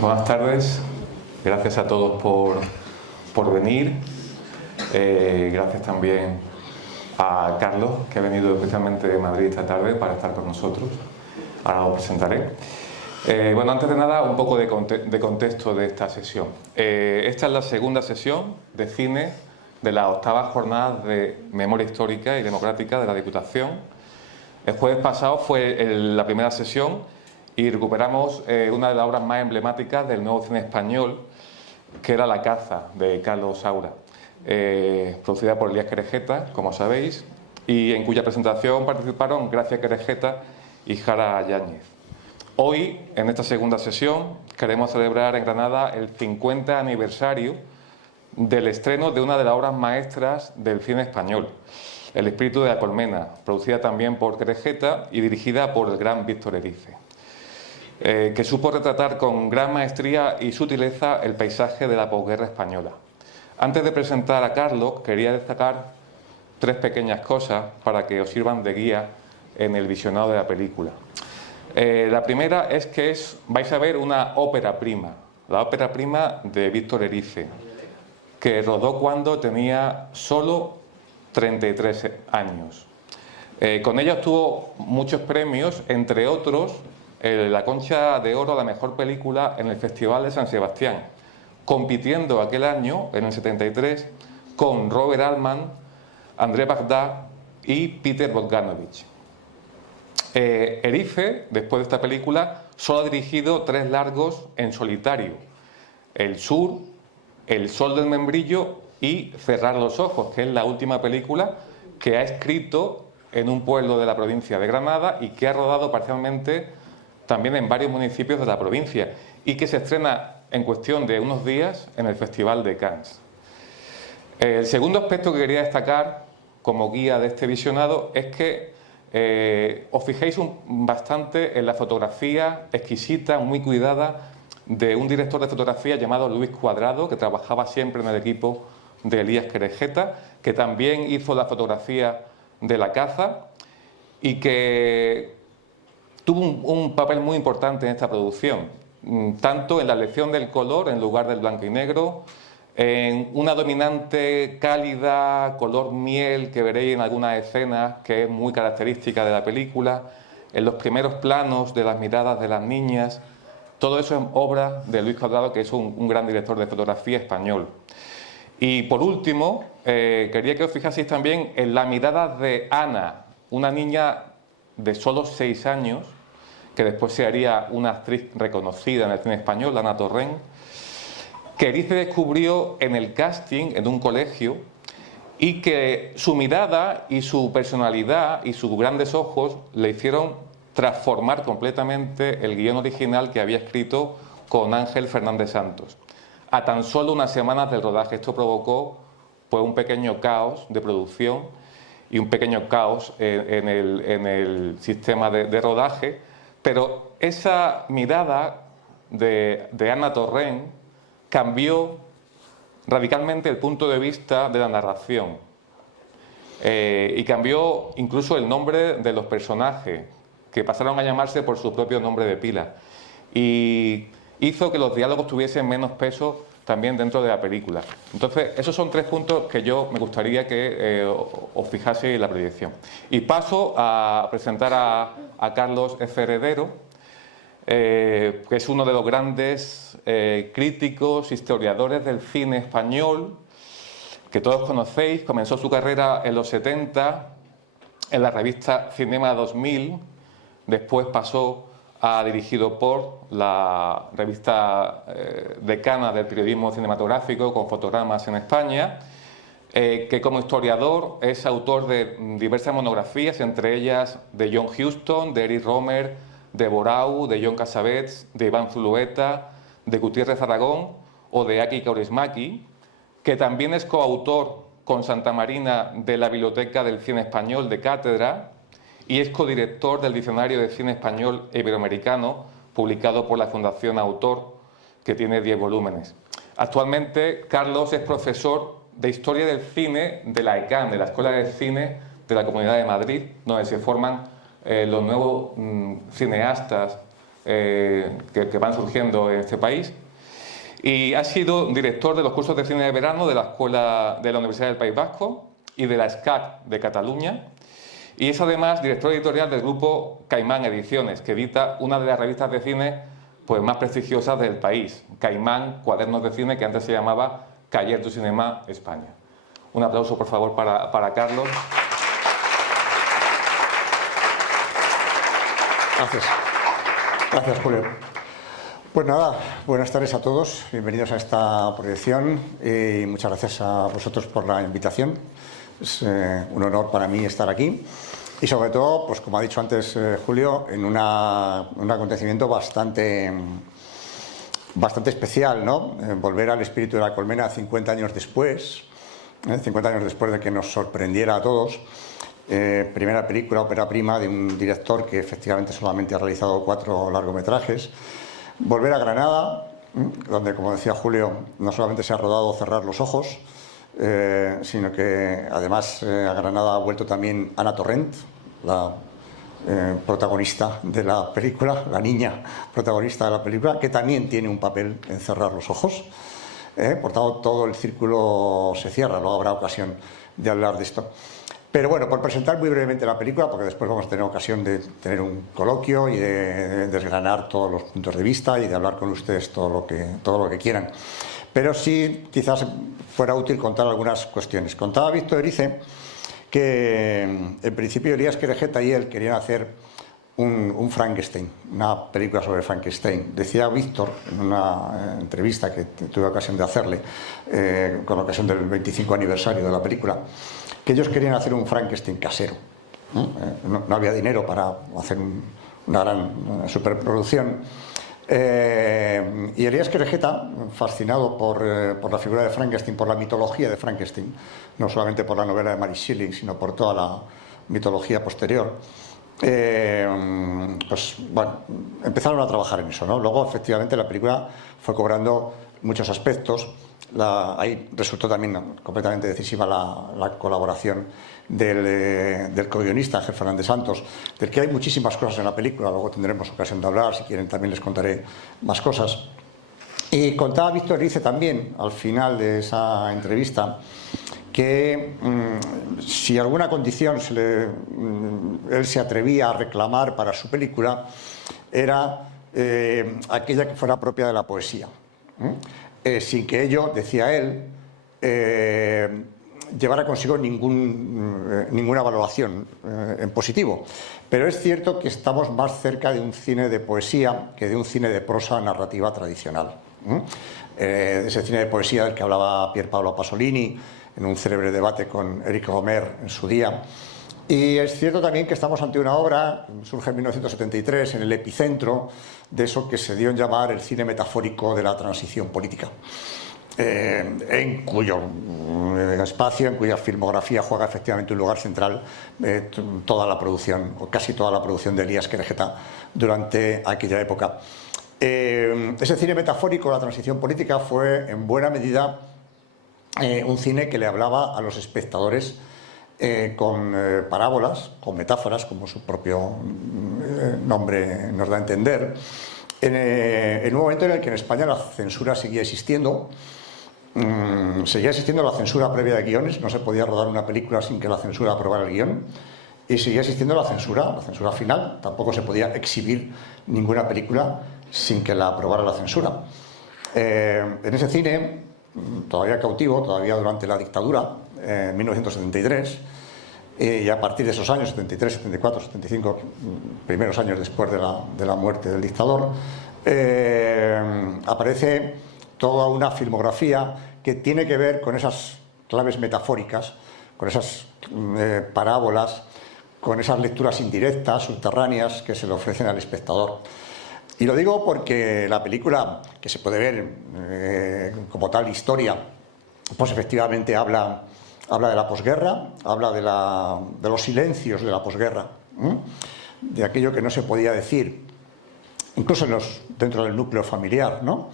Buenas tardes, gracias a todos por venir, gracias también a Carlos, que ha venido especialmente de Madrid esta tarde para estar con nosotros. Ahora lo presentaré. Bueno, antes de nada, un poco de contexto de esta sesión. Esta es la segunda sesión de cine de las 8ª jornadas de Memoria Histórica y Democrática de la Diputación. El jueves pasado fue la primera sesión y recuperamos una de las obras más emblemáticas del nuevo cine español, que era La caza, de Carlos Saura, producida por Elías Querejeta, como sabéis, y en cuya presentación participaron Gracia Querejeta y Jara Yáñez. Hoy, en esta segunda sesión, queremos celebrar en Granada el 50 aniversario del estreno de una de las obras maestras del cine español, El espíritu de la colmena, producida también por Querejeta y dirigida por el gran Víctor Erice, que supo retratar con gran maestría y sutileza el paisaje de la posguerra española. Antes de presentar a Carlos, quería destacar 3 pequeñas cosas para que os sirvan de guía en el visionado de la película. La primera es que vais a ver una ópera prima, la ópera prima de Víctor Erice, que rodó cuando tenía solo 33 años. Con ella obtuvo muchos premios, entre otros la Concha de Oro a la mejor película en el Festival de San Sebastián, compitiendo aquel año, en el 73, con Robert Altman, André Bagdad y Peter Bogdanovich. Erice, después de esta película, solo ha dirigido 3 largos en solitario: El Sur, El Sol del Membrillo y Cerrar los ojos, que es la última película que ha escrito en un pueblo de la provincia de Granada y que ha rodado parcialmente también en varios municipios de la provincia y que se estrena en cuestión de unos días en el Festival de Cannes. El segundo aspecto que quería destacar como guía de este visionado es que os fijéis bastante en la fotografía exquisita, muy cuidada, de un director de fotografía llamado Luis Cuadrado, que trabajaba siempre en el equipo de Elías Querejeta, que también hizo la fotografía de La caza y que tuvo un papel muy importante en esta producción, tanto en la elección del color en lugar del blanco y negro, en una dominante cálida color miel que veréis en algunas escenas, que es muy característica de la película, en los primeros planos de las miradas de las niñas. Todo eso es obra de Luis Cuadrado, que es un gran director de fotografía español. Y por último, quería que os fijaseis también en la mirada de Ana, una niña de solo 6 años, que después se haría una actriz reconocida en el cine español, Ana Torrent, que Erice descubrió en el casting en un colegio y que su mirada y su personalidad y sus grandes ojos le hicieron transformar completamente el guión original que había escrito con Ángel Fernández Santos. A tan solo unas semanas del rodaje, esto provocó pues un pequeño caos de producción y un pequeño caos en el sistema de rodaje, pero esa mirada de Ana Torrent cambió radicalmente el punto de vista de la narración y cambió incluso el nombre de los personajes, que pasaron a llamarse por su propio nombre de pila, y hizo que los diálogos tuviesen menos peso también dentro de la película. Entonces, esos son 3 puntos que yo me gustaría que os fijaseis en la proyección. Y paso a presentar a Carlos F. Heredero, que es uno de los grandes críticos, historiadores del cine español, que todos conocéis. Comenzó su carrera en los 70 en la revista Cinema 2000, después pasó a dirigido por la revista decana del periodismo cinematográfico, con Fotogramas en España, que como historiador es autor de diversas monografías, entre ellas de John Huston, de Eric Romer, de Borau, de John Cassavetes, de Iván Zulueta, de Gutiérrez Aragón o de Aki Kaurismäki, que también es coautor con Santa Marina de la Biblioteca del Cine Español de Cátedra y es codirector del Diccionario de Cine Español e Iberoamericano, publicado por la Fundación Autor, que tiene 10 volúmenes. Actualmente, Carlos es profesor de Historia del Cine de la ECAN, de la Escuela de Cine de la Comunidad de Madrid, donde se forman los nuevos cineastas que van surgiendo en este país. Y ha sido director de los cursos de cine de verano de la Escuela de la Universidad del País Vasco y de la SCAC de Cataluña. Y es además director editorial del grupo Caimán Ediciones, que edita una de las revistas de cine pues, más prestigiosas del país, Caimán Cuadernos de Cine, que antes se llamaba Cahiers du Cinéma España. Un aplauso, por favor, para Carlos. Gracias. Gracias, Julio. Pues nada, buenas tardes a todos, bienvenidos a esta proyección y muchas gracias a vosotros por la invitación. Es un honor para mí estar aquí y sobre todo, pues como ha dicho antes Julio, en un acontecimiento bastante especial, ¿no? Volver al espíritu de la colmena 50 años después, 50 años después de que nos sorprendiera a todos. Primera película, ópera prima de un director que efectivamente solamente ha realizado 4 largometrajes. Volver a Granada, donde, como decía Julio, no solamente se ha rodado Cerrar los ojos, sino que además a Granada ha vuelto también Ana Torrent, la protagonista de la película, la niña protagonista de la película, que también tiene un papel en Cerrar los ojos. Por tanto, todo el círculo se cierra, luego habrá ocasión de hablar de esto. Pero bueno, por presentar muy brevemente la película, porque después vamos a tener ocasión de tener un coloquio y de desgranar todos los puntos de vista y de hablar con ustedes todo lo que quieran. Pero sí, quizás fuera útil contar algunas cuestiones. Contaba Víctor Erice que en principio Elías Querejeta y él querían hacer un Frankenstein, una película sobre Frankenstein. Decía Víctor en una entrevista que tuve ocasión de hacerle con ocasión del 25 aniversario de la película, que ellos querían hacer un Frankenstein casero. No había dinero para hacer una gran superproducción. Y Elías Querejeta, fascinado por la figura de Frankenstein, por la mitología de Frankenstein, no solamente por la novela de Mary Shelley, sino por toda la mitología posterior, pues bueno, empezaron a trabajar en eso, ¿no? Luego, efectivamente, la película fue cobrando muchos aspectos. Ahí resultó también completamente decisiva la colaboración del co-guionista Ángel Fernández Santos, del que hay muchísimas cosas en la película, luego tendremos ocasión de hablar, si quieren también les contaré más cosas. Y contaba Víctor Erice también, al final de esa entrevista, que si alguna condición él se atrevía a reclamar para su película, era aquella que fuera propia de la poesía. Sin que ello, decía él, llevara consigo ninguna valoración en positivo. Pero es cierto que estamos más cerca de un cine de poesía que de un cine de prosa narrativa tradicional. Ese cine de poesía del que hablaba Pier Paolo Pasolini en un célebre debate con Éric Rohmer en su día. Y es cierto también que estamos ante una obra, surge en 1973, en el epicentro de eso que se dio en llamar el cine metafórico de la transición política, en cuyo espacio, en cuya filmografía juega efectivamente un lugar central toda la producción, o casi toda la producción de Elías Querejeta durante aquella época. Ese cine metafórico de la transición política fue en buena medida un cine que le hablaba a los espectadores con parábolas, con metáforas, como su propio nombre nos da a entender, en un momento en el que en España la censura seguía existiendo. Seguía existiendo la censura previa de guiones, no se podía rodar una película sin que la censura aprobara el guión, y seguía existiendo la censura final, tampoco se podía exhibir ninguna película sin que la aprobara la censura. En ese cine, todavía cautivo, todavía durante la dictadura, en 1973, y a partir de esos años, 73, 74, 75, primeros años después de la muerte del dictador, aparece toda una filmografía que tiene que ver con esas claves metafóricas, con esas parábolas, con esas lecturas indirectas, subterráneas, que se le ofrecen al espectador. Y lo digo porque la película, que se puede ver como tal historia, pues efectivamente habla de la posguerra, habla de los silencios de la posguerra, de aquello que no se podía decir, incluso dentro del núcleo familiar, ¿no?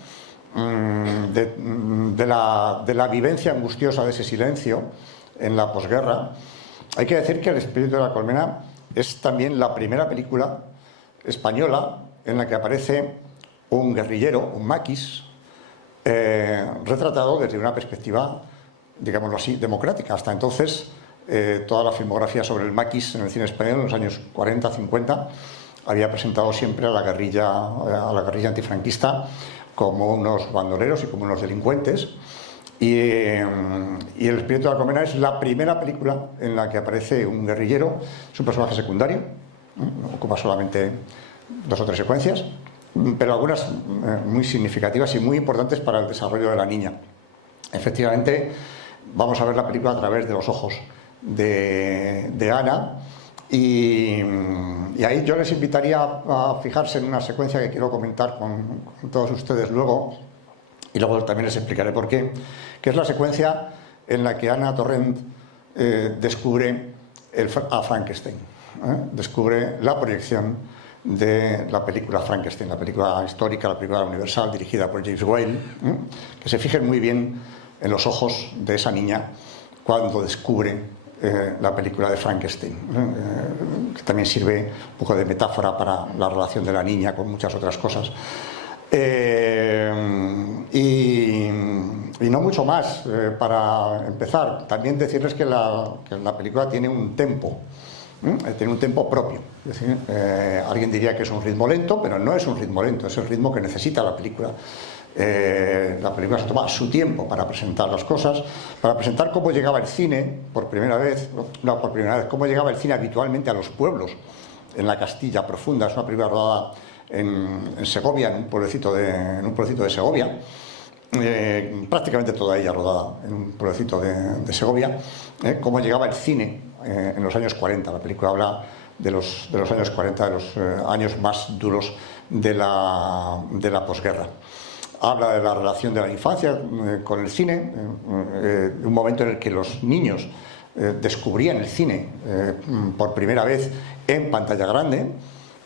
De la vivencia angustiosa de ese silencio en la posguerra. Hay que decir que El espíritu de la colmena es también la primera película española en la que aparece un guerrillero, un maquis, retratado desde una perspectiva, digámoslo así, democrática. Hasta entonces, toda la filmografía sobre el maquis en el cine español en los años 40, 50 había presentado siempre a la guerrilla antifranquista como unos bandoleros y como unos delincuentes. Y El espíritu de la colmena es la primera película en la que aparece un guerrillero. Es un personaje secundario, ocupa solamente 2 o 3 secuencias, pero algunas muy significativas y muy importantes para el desarrollo de la niña. Efectivamente, vamos a ver la película a través de los ojos de Ana, y ahí yo les invitaría a fijarse en una secuencia que quiero comentar con todos ustedes luego, y luego también les explicaré por qué, que es la secuencia en la que Ana Torrent descubre a Frankenstein, descubre la proyección de la película Frankenstein, la película histórica, la película universal dirigida por James Whale, que se fijen muy bien en los ojos de esa niña cuando descubre la película de Frankenstein, que también sirve un poco de metáfora para la relación de la niña con muchas otras cosas. Y no mucho más para empezar. También decirles que la película tiene un tempo. Tiene un tempo propio. Es decir, alguien diría que es un ritmo lento, pero no es un ritmo lento, es el ritmo que necesita la película. La película se toma su tiempo para presentar las cosas, para presentar cómo llegaba el cine por primera vez, cómo llegaba el cine habitualmente a los pueblos en la Castilla profunda. Es una película rodada en Segovia, en un pueblecito de Segovia, prácticamente toda ella rodada en un pueblecito de Segovia. Cómo llegaba el cine en los años 40. La película habla de los años 40, de los años más duros de la posguerra. Habla de la relación de la infancia con el cine, un momento en el que los niños descubrían el cine por primera vez en pantalla grande.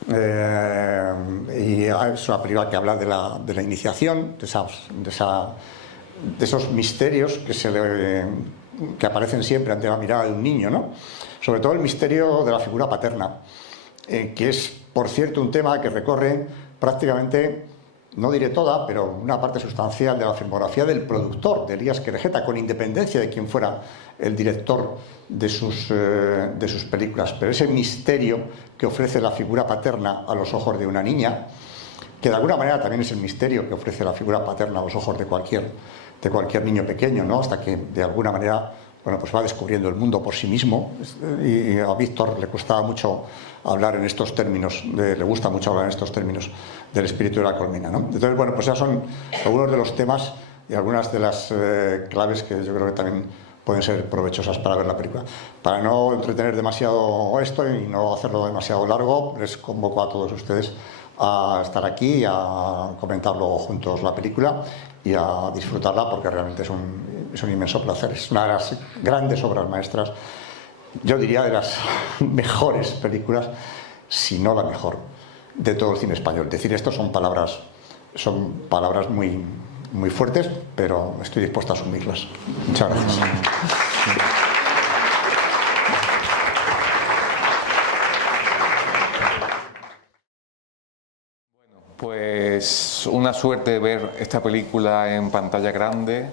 Y es una película que habla de la iniciación, de esos misterios que aparecen siempre ante la mirada de un niño, ¿no? Sobre todo el misterio de la figura paterna, que es, por cierto, un tema que recorre prácticamente, no diré toda, pero una parte sustancial de la filmografía del productor, de Elías Querejeta, con independencia de quién fuera el director de sus películas. Pero ese misterio que ofrece la figura paterna a los ojos de una niña, que de alguna manera también es el misterio que ofrece la figura paterna a los ojos de cualquier niño pequeño, ¿no? Hasta que de alguna manera, bueno, pues va descubriendo el mundo por sí mismo. Y a Víctor le costaba mucho hablar en estos términos, le gusta mucho hablar en estos términos del espíritu de la colmena, ¿no? Entonces, bueno, pues ya son algunos de los temas y algunas de las claves que yo creo que también pueden ser provechosas para ver la película. Para no entretener demasiado esto y no hacerlo demasiado largo, les convoco a todos ustedes a estar aquí y a comentarlo juntos la película y a disfrutarla, porque realmente es un inmenso placer. Es una de las grandes obras maestras, yo diría de las mejores películas, si no la mejor, de todo el cine español. Decir esto son palabras muy, muy fuertes, pero estoy dispuesto a asumirlas. Muchas gracias. Pues una suerte ver esta película en pantalla grande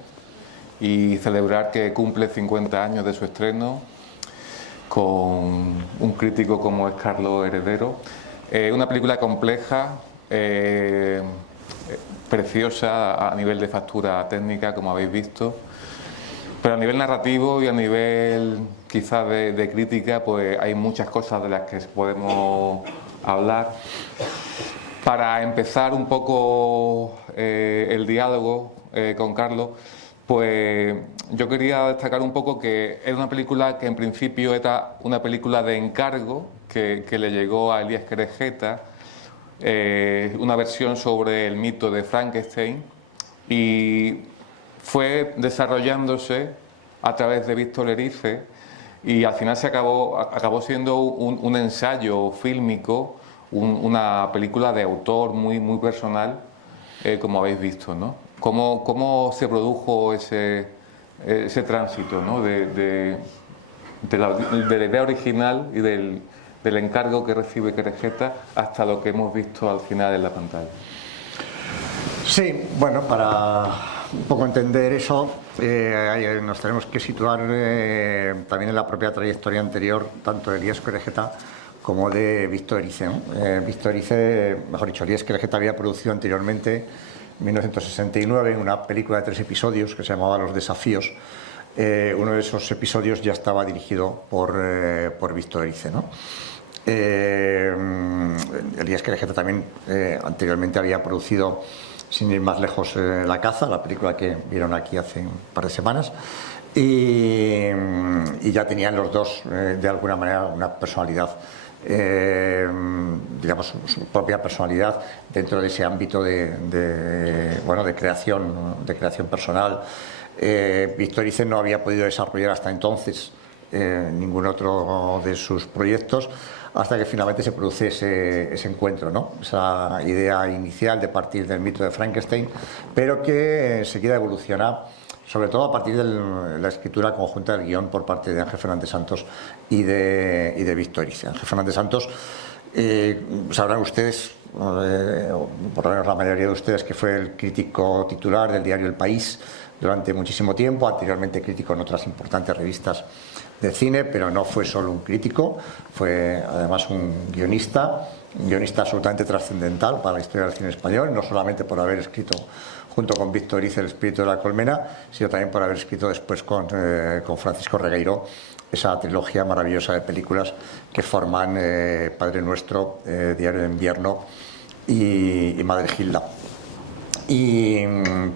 y celebrar que cumple 50 años de su estreno con un crítico como es Carlos Heredero. Una película compleja, preciosa a nivel de factura técnica, como habéis visto, pero a nivel narrativo y a nivel quizás de crítica, pues hay muchas cosas de las que podemos hablar. Para empezar un poco el diálogo con Carlos, pues yo quería destacar un poco que era una película que en principio era una película de encargo que le llegó a Elías Querejeta, una versión sobre el mito de Frankenstein, y fue desarrollándose a través de Víctor Erice y al final acabó siendo un ensayo fílmico, una película de autor muy, muy personal, como habéis visto, ¿no? ¿Cómo se produjo ese tránsito, ¿no? de la idea original y del del encargo que recibe Querejeta hasta lo que hemos visto al final en la pantalla. Sí, bueno, para un poco entender eso, nos tenemos que situar también en la propia trayectoria anterior, tanto de Elías Querejeta como de Víctor Erice, ¿no? Víctor Erice, mejor dicho, Elías Querejeta había producido anteriormente, en 1969, una película de 3 episodios que se llamaba Los Desafíos. Uno de esos episodios ya estaba dirigido por Víctor Erice, ¿no? Elías Querejeta también anteriormente había producido, sin ir más lejos, La Caza, la película que vieron aquí hace un par de semanas, y ya tenían los dos de alguna manera una personalidad, digamos su propia personalidad dentro de ese ámbito de creación personal. Víctor Erice no había podido desarrollar hasta entonces ningún otro de sus proyectos, hasta que finalmente se produce ese encuentro, ¿no? Esa idea inicial de partir del mito de Frankenstein, pero que enseguida evoluciona, sobre todo a partir de la escritura conjunta del guión por parte de Ángel Fernández Santos y de Víctor Erice. Ángel Fernández Santos, sabrán ustedes, por lo menos la mayoría de ustedes, que fue el crítico titular del diario El País durante muchísimo tiempo, anteriormente crítico en otras importantes revistas de cine, pero no fue solo un crítico, fue además un guionista absolutamente trascendental para la historia del cine español, no solamente por haber escrito junto con Víctor Erice El espíritu de la colmena, sino también por haber escrito después con Francisco Regueiro esa trilogía maravillosa de películas que forman Padre Nuestro, Diario de Invierno y Madre Gilda. Y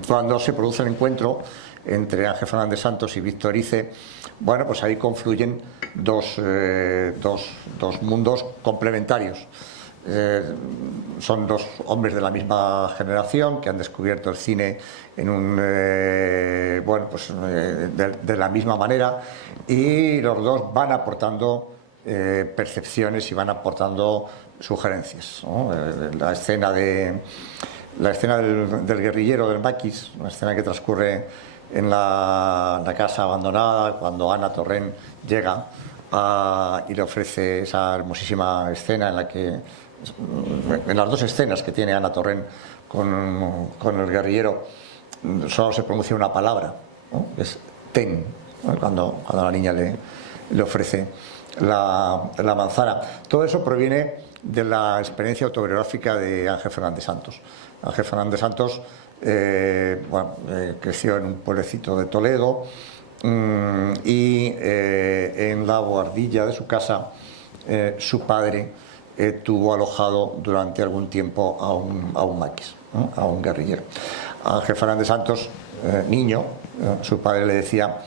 cuando se produce el encuentro entre Ángel Fernández Santos y Víctor Erice, bueno, pues ahí confluyen dos mundos complementarios. Son dos hombres de la misma generación que han descubierto el cine de la misma manera, y los dos van aportando percepciones y van aportando sugerencias, ¿no? La escena del guerrillero del Maquis, una escena que transcurre en la casa abandonada, cuando Ana Torrent llega y le ofrece esa hermosísima escena en las dos escenas que tiene Ana Torrent con el guerrillero, solo se pronuncia una palabra, ¿no? Es ten, ¿no? Cuando la niña le ofrece la manzana. Todo eso proviene de la experiencia autobiográfica de Ángel Fernández Santos. Ángel Fernández Santos creció en un pueblecito de Toledo, y en la bohardilla de su casa su padre tuvo alojado durante algún tiempo a un maquis, ¿no? A un guerrillero. Ángel Fernández Santos, niño, su padre le decía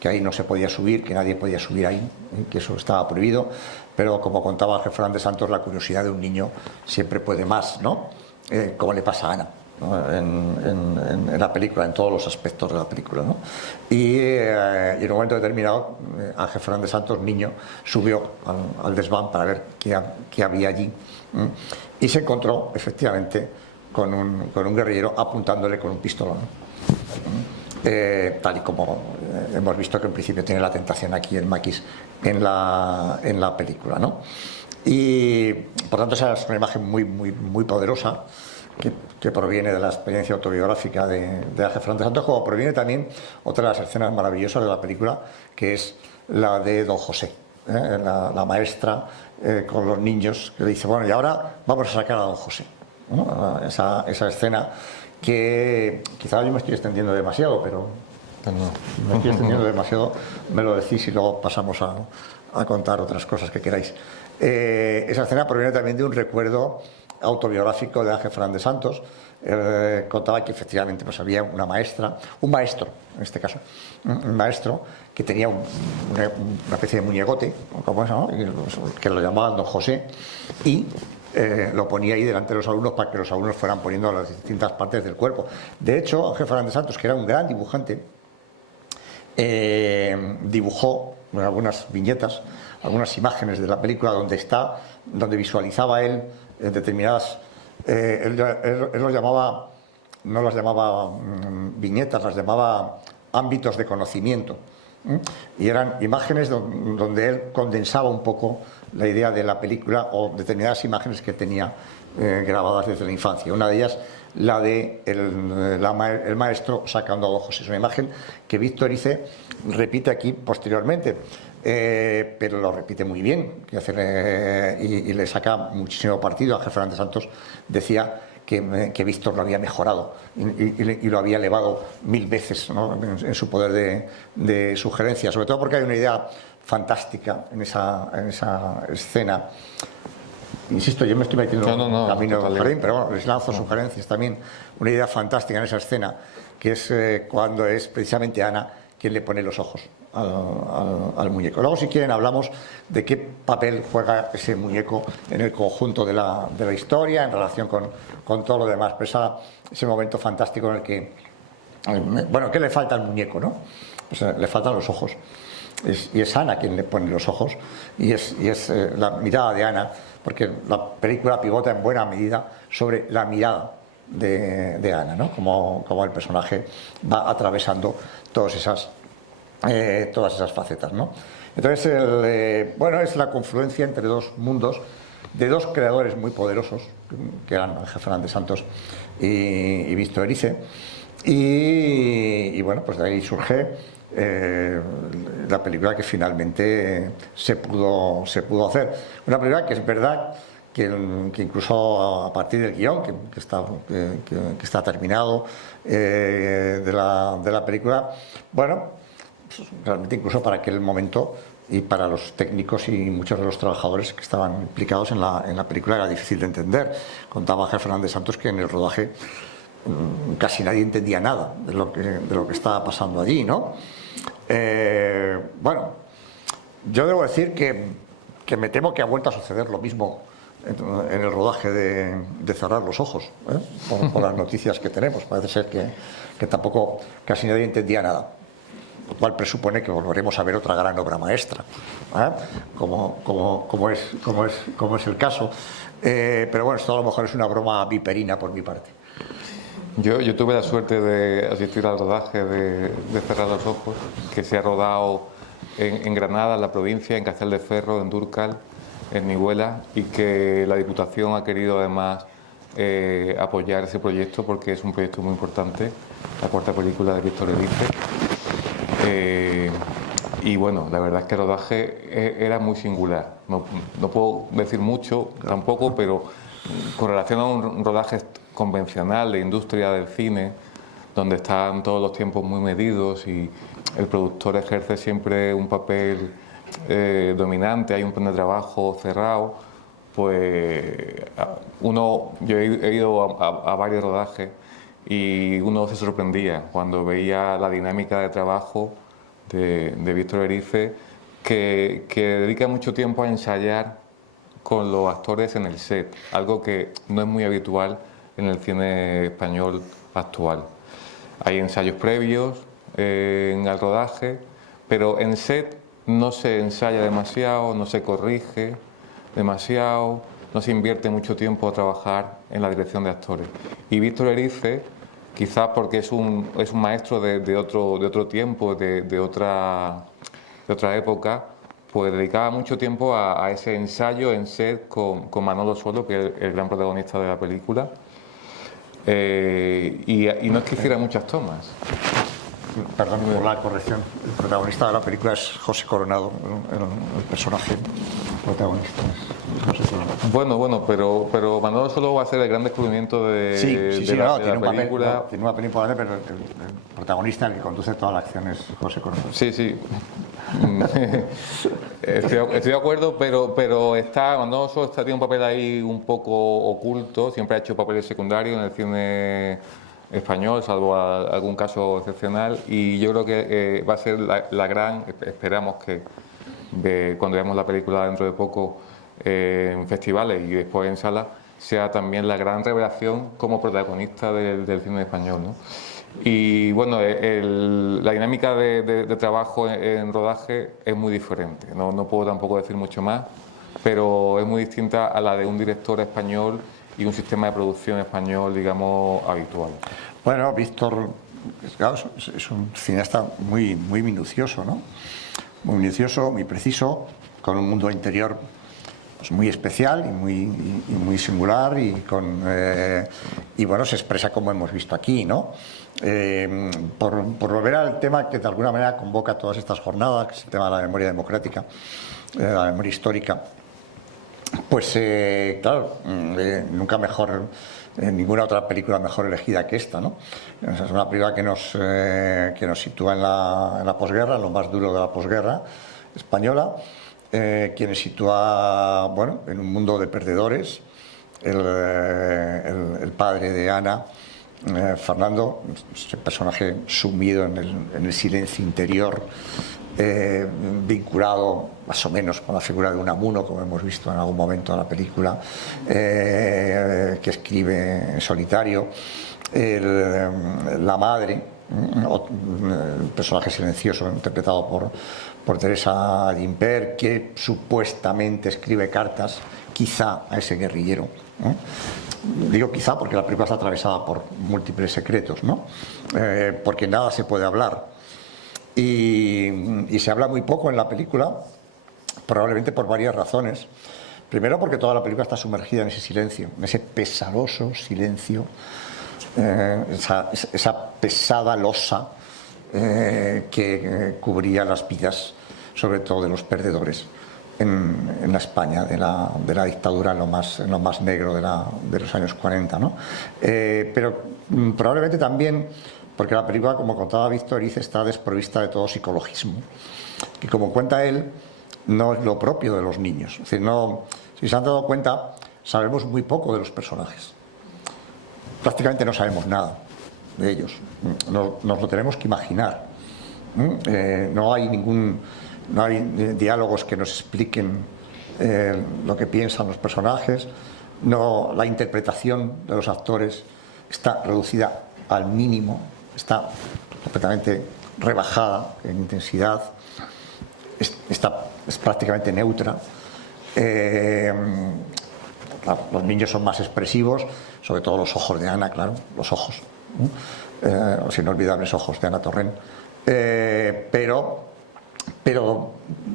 que ahí no se podía subir, que nadie podía subir ahí, que eso estaba prohibido, pero como contaba Ángel Fernández Santos, la curiosidad de un niño siempre puede más, ¿no? Como le pasa a Ana, ¿no? En la película, en todos los aspectos de la película, ¿no? Y en un momento determinado, Ángel Fernández Santos, niño, subió al desván para ver qué había allí, y se encontró efectivamente con un guerrillero apuntándole con un pistolón, tal y como hemos visto que en principio tiene la tentación aquí el maquis en la película, ¿no? Y por tanto esa es una imagen muy poderosa que proviene de la experiencia autobiográfica de Ángel Fernández Santos, como proviene también otra de las escenas maravillosas de la película, que es la de Don José, la maestra con los niños, que le dice, bueno, y ahora vamos a sacar a Don José, ¿no? Esa escena que quizá yo me estoy extendiendo demasiado, pero me estoy extendiendo demasiado, me lo decís y luego pasamos a contar otras cosas que queráis. Esa escena proviene también de un recuerdo autobiográfico de Ángel Fernández Santos. Contaba que efectivamente pues había un maestro en este caso, un maestro que tenía una especie de muñecote, como eso, ¿no? Que lo llamaban Don José, y lo ponía ahí delante de los alumnos para que los alumnos fueran poniendo las distintas partes del cuerpo. De hecho, Ángel Fernández Santos, que era un gran dibujante, dibujó algunas viñetas, algunas imágenes de la película donde visualizaba él determinadas, él los llamaba, no las llamaba viñetas, las llamaba ámbitos de conocimiento, Y eran imágenes donde él condensaba un poco la idea de la película o determinadas imágenes que tenía grabadas desde la infancia. Una de ellas, la de el maestro sacando a ojos. Es una imagen que Víctor Erice repite aquí posteriormente, pero lo repite muy bien y le saca muchísimo partido. Ángel Fernández Santos decía que Víctor lo había mejorado y lo había elevado 1000 veces, ¿no?, en su poder de sugerencia, sobre todo porque hay una idea fantástica en esa escena. Insisto, yo me estoy metiendo camino del jardín, pero bueno, les lanzo sugerencias también. Una idea fantástica en esa escena, que es cuando es precisamente Ana quien le pone los ojos al muñeco. Luego, si quieren, hablamos de qué papel juega ese muñeco en el conjunto de la historia, en relación con todo lo demás. Pero ese momento fantástico en el que, bueno, ¿qué le falta al muñeco, no? Pues, le faltan los ojos. Y es Ana quien le pone los ojos, y es la mirada de Ana, porque la película pivota en buena medida sobre la mirada de Ana, ¿no? Como el personaje va atravesando todas esas facetas, ¿no? Entonces, bueno, es la confluencia entre dos mundos de dos creadores muy poderosos, que eran Ángel Fernández Santos y Víctor Erice, y bueno, pues de ahí surge la película que finalmente se pudo hacer. Una película que es verdad que incluso a partir del guión que está terminado de la película, bueno, pues realmente incluso para aquel momento y para los técnicos y muchos de los trabajadores que estaban implicados en la película era difícil de entender. Contaba Ángel Fernández Santos que en el rodaje casi nadie entendía nada de lo que estaba pasando allí, ¿no? Bueno, yo debo decir que me temo que ha vuelto a suceder lo mismo en el rodaje de Cerrar los ojos, por las noticias que tenemos. Parece ser que tampoco casi nadie entendía nada, lo cual presupone que volveremos a ver otra gran obra maestra, como es el caso. Pero bueno, esto a lo mejor es una broma viperina por mi parte. Yo tuve la suerte de asistir al rodaje de Cerrar los ojos, que se ha rodado en Granada, en la provincia, en Castel de Ferro, en Dúrcal, en Nihuela, y que la Diputación ha querido además apoyar ese proyecto porque es un proyecto muy importante, la cuarta película de Víctor Erice. Y bueno, la verdad es que el rodaje era muy singular. No puedo decir mucho tampoco, pero con relación a un rodaje convencional de industria del cine, donde están todos los tiempos muy medidos y el productor ejerce siempre un papel dominante, hay un plan de trabajo cerrado, pues yo he ido a varios rodajes y uno se sorprendía cuando veía la dinámica de trabajo de Víctor Erice, que dedica mucho tiempo a ensayar con los actores en el set, algo que no es muy habitual en el cine español actual. Hay ensayos previos en el rodaje, pero en set no se ensaya demasiado, no se corrige demasiado, no se invierte mucho tiempo a trabajar en la dirección de actores. Y Víctor Erice, quizás porque es un maestro de otro tiempo, de otra época, pues dedicaba mucho tiempo a ese ensayo en set con Manolo Solo, que es el gran protagonista de la película. Y no es que hiciera muchas tomas. Perdón por la corrección. El protagonista de la película es José Coronado, el personaje protagonista es José Coronado. Bueno, pero Manolo Solo va a ser el gran descubrimiento de la película. Tiene un papel importante, pero el protagonista, el que conduce toda la acción, es José Coronado. Sí. Estoy de acuerdo, pero Manolo Solo tiene un papel ahí un poco oculto, siempre ha hecho papeles secundarios en el cine español, salvo algún caso excepcional, y yo creo que va a ser la gran, esperamos que cuando veamos la película dentro de poco en festivales y después en salas, sea también la gran revelación como protagonista del cine español, ¿no? Y bueno, la dinámica de trabajo en rodaje es muy diferente, no puedo tampoco decir mucho más, pero es muy distinta a la de un director español y un sistema de producción español, digamos, habitual. Bueno, Víctor claro, es un cineasta muy minucioso, ¿no? Muy minucioso, muy preciso, con un mundo interior pues muy especial y muy singular y bueno, se expresa como hemos visto aquí, ¿no? Por volver al tema que de alguna manera convoca todas estas jornadas, que es el tema de la memoria democrática, la memoria histórica, pues claro, nunca mejor, ninguna otra película mejor elegida que esta, ¿no? Es una película que nos sitúa en la posguerra, en lo más duro de la posguerra española, que nos sitúa, bueno, en un mundo de perdedores. El padre de Ana, Fernando, ese personaje sumido en el silencio interior, vinculado más o menos con la figura de Unamuno, como hemos visto en algún momento de la película, que escribe en solitario. La madre, un personaje silencioso interpretado por Teresa Gimpert, que supuestamente escribe cartas quizá a ese guerrillero, ¿no? Digo quizá porque la película está atravesada por múltiples secretos, ¿no? Porque nada se puede hablar y se habla muy poco en la película, probablemente por varias razones. Primero porque toda la película está sumergida en ese silencio, en ese pesaroso silencio, esa pesada losa que cubría las vidas, sobre todo de los perdedores en la España de la dictadura, en lo más negro de los años 40, ¿no? Pero probablemente también porque la película, como contaba Víctor Erice, está desprovista de todo psicologismo, y como cuenta él, no es lo propio de los niños. Es decir, no, si se han dado cuenta, sabemos muy poco de los personajes. Prácticamente no sabemos nada de ellos. Nos lo tenemos que imaginar. No hay diálogos que nos expliquen lo que piensan los personajes. No, la interpretación de los actores está reducida al mínimo, está completamente rebajada en intensidad, es prácticamente neutra. Los niños son más expresivos, sobre todo los ojos de Ana, claro, los ojos, los inolvidables ojos de Ana Torrent. Pero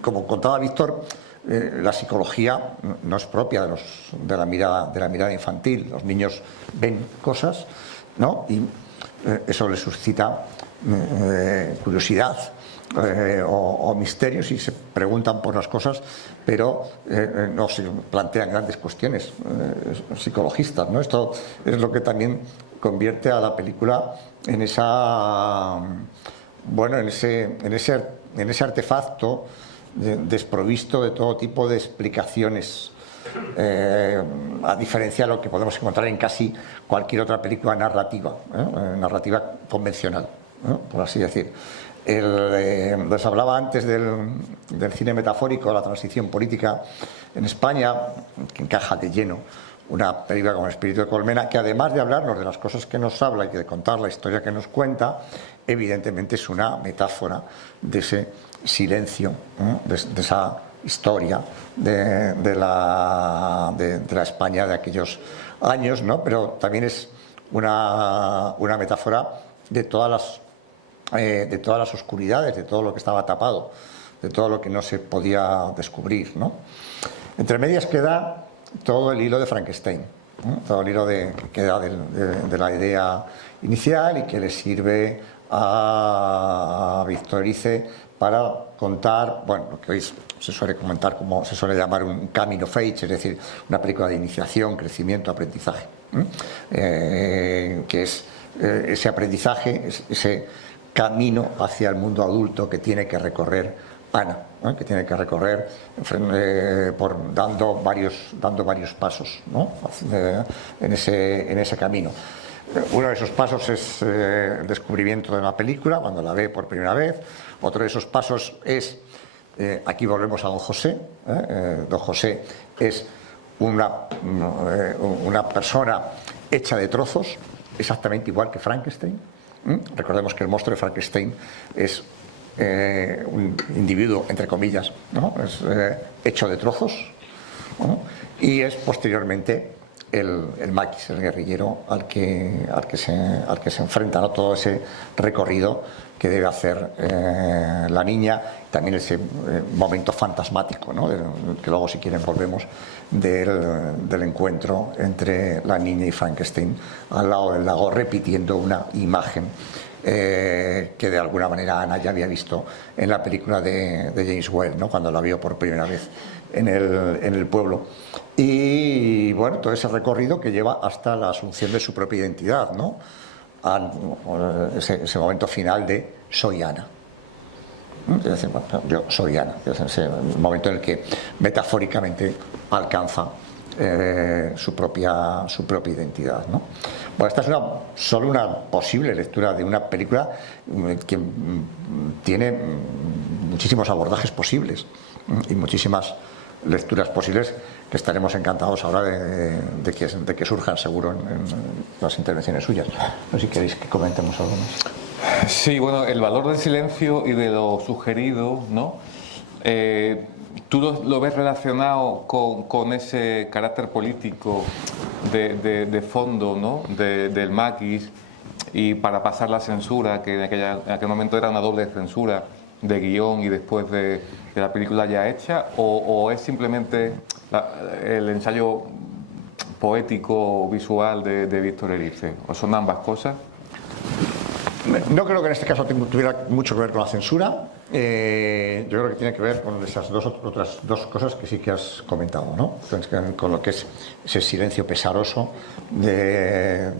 como contaba Víctor, la psicología no es propia de la mirada infantil. Los niños ven cosas, ¿no? Y eso les suscita curiosidad o misterios, y se preguntan por las cosas, pero no se plantean grandes cuestiones psicologistas, ¿no? Esto es lo que también convierte a la película en esa, bueno, en ese artefacto desprovisto de todo tipo de explicaciones, a diferencia de lo que podemos encontrar en casi cualquier otra película narrativa, narrativa convencional, ¿no? Por así decir. Les hablaba antes del cine metafórico, la transición política en España, que encaja de lleno una película como El espíritu de Colmena, que además de hablarnos de las cosas que nos habla y de contar la historia que nos cuenta, evidentemente es una metáfora de ese silencio, de esa historia de la España de aquellos años, ¿no? Pero también es una metáfora de todas las oscuridades, de todo lo que estaba tapado, de todo lo que no se podía descubrir, ¿no? Entre medias queda todo el hilo de Frankenstein, ¿no? Todo el hilo que queda de la idea inicial y que le sirve a Víctor Erice para contar, bueno, lo que hoy se suele comentar, como se suele llamar, un coming of age, es decir, una película de iniciación, crecimiento, aprendizaje, que es ese aprendizaje, ese camino hacia el mundo adulto que tiene que recorrer Ana, ¿no? Que tiene que recorrer dando varios pasos, ¿no? en ese camino. Uno de esos pasos es el descubrimiento de una película cuando la ve por primera vez. Otro de esos pasos es, aquí volvemos a don José. Don José es una persona hecha de trozos, exactamente igual que Frankenstein. Recordemos que el monstruo de Frankenstein es un individuo, entre comillas, ¿no? Es hecho de trozos, ¿no? Y es posteriormente el maquis, el guerrillero al que se enfrenta, ¿no? Todo ese recorrido que debe hacer la niña, también ese momento fantasmático, ¿no? Que luego, si quieren, volvemos del encuentro entre la niña y Frankenstein al lado del lago, repitiendo una imagen que de alguna manera Ana ya había visto en la película de James Whale, ¿no? Cuando la vio por primera vez en el pueblo. Y bueno, todo ese recorrido que lleva hasta la asunción de su propia identidad, ¿no? Ese momento final de soy Ana. Es decir, bueno, yo soy Ana. Es ese momento en el que metafóricamente alcanza su propia identidad, ¿no? Bueno, esta es solo una posible lectura de una película que tiene muchísimos abordajes posibles y muchísimas lecturas posibles que estaremos encantados ahora de que surjan, seguro, en las intervenciones suyas. No sé si queréis que comentemos algo más. Sí, bueno, el valor del silencio y de lo sugerido, ¿no? ¿Tú lo ves relacionado con ese carácter político de fondo, ¿no? Del maquis, y para pasar la censura, que en aquel momento era una doble censura de guión y después de la película ya hecha, o es simplemente el ensayo poético visual de Víctor Erice, o son ambas cosas? No creo que en este caso tuviera mucho que ver con la censura. Yo creo que tiene que ver con esas otras dos cosas que sí que has comentado, ¿no? Con lo que es ese silencio pesaroso que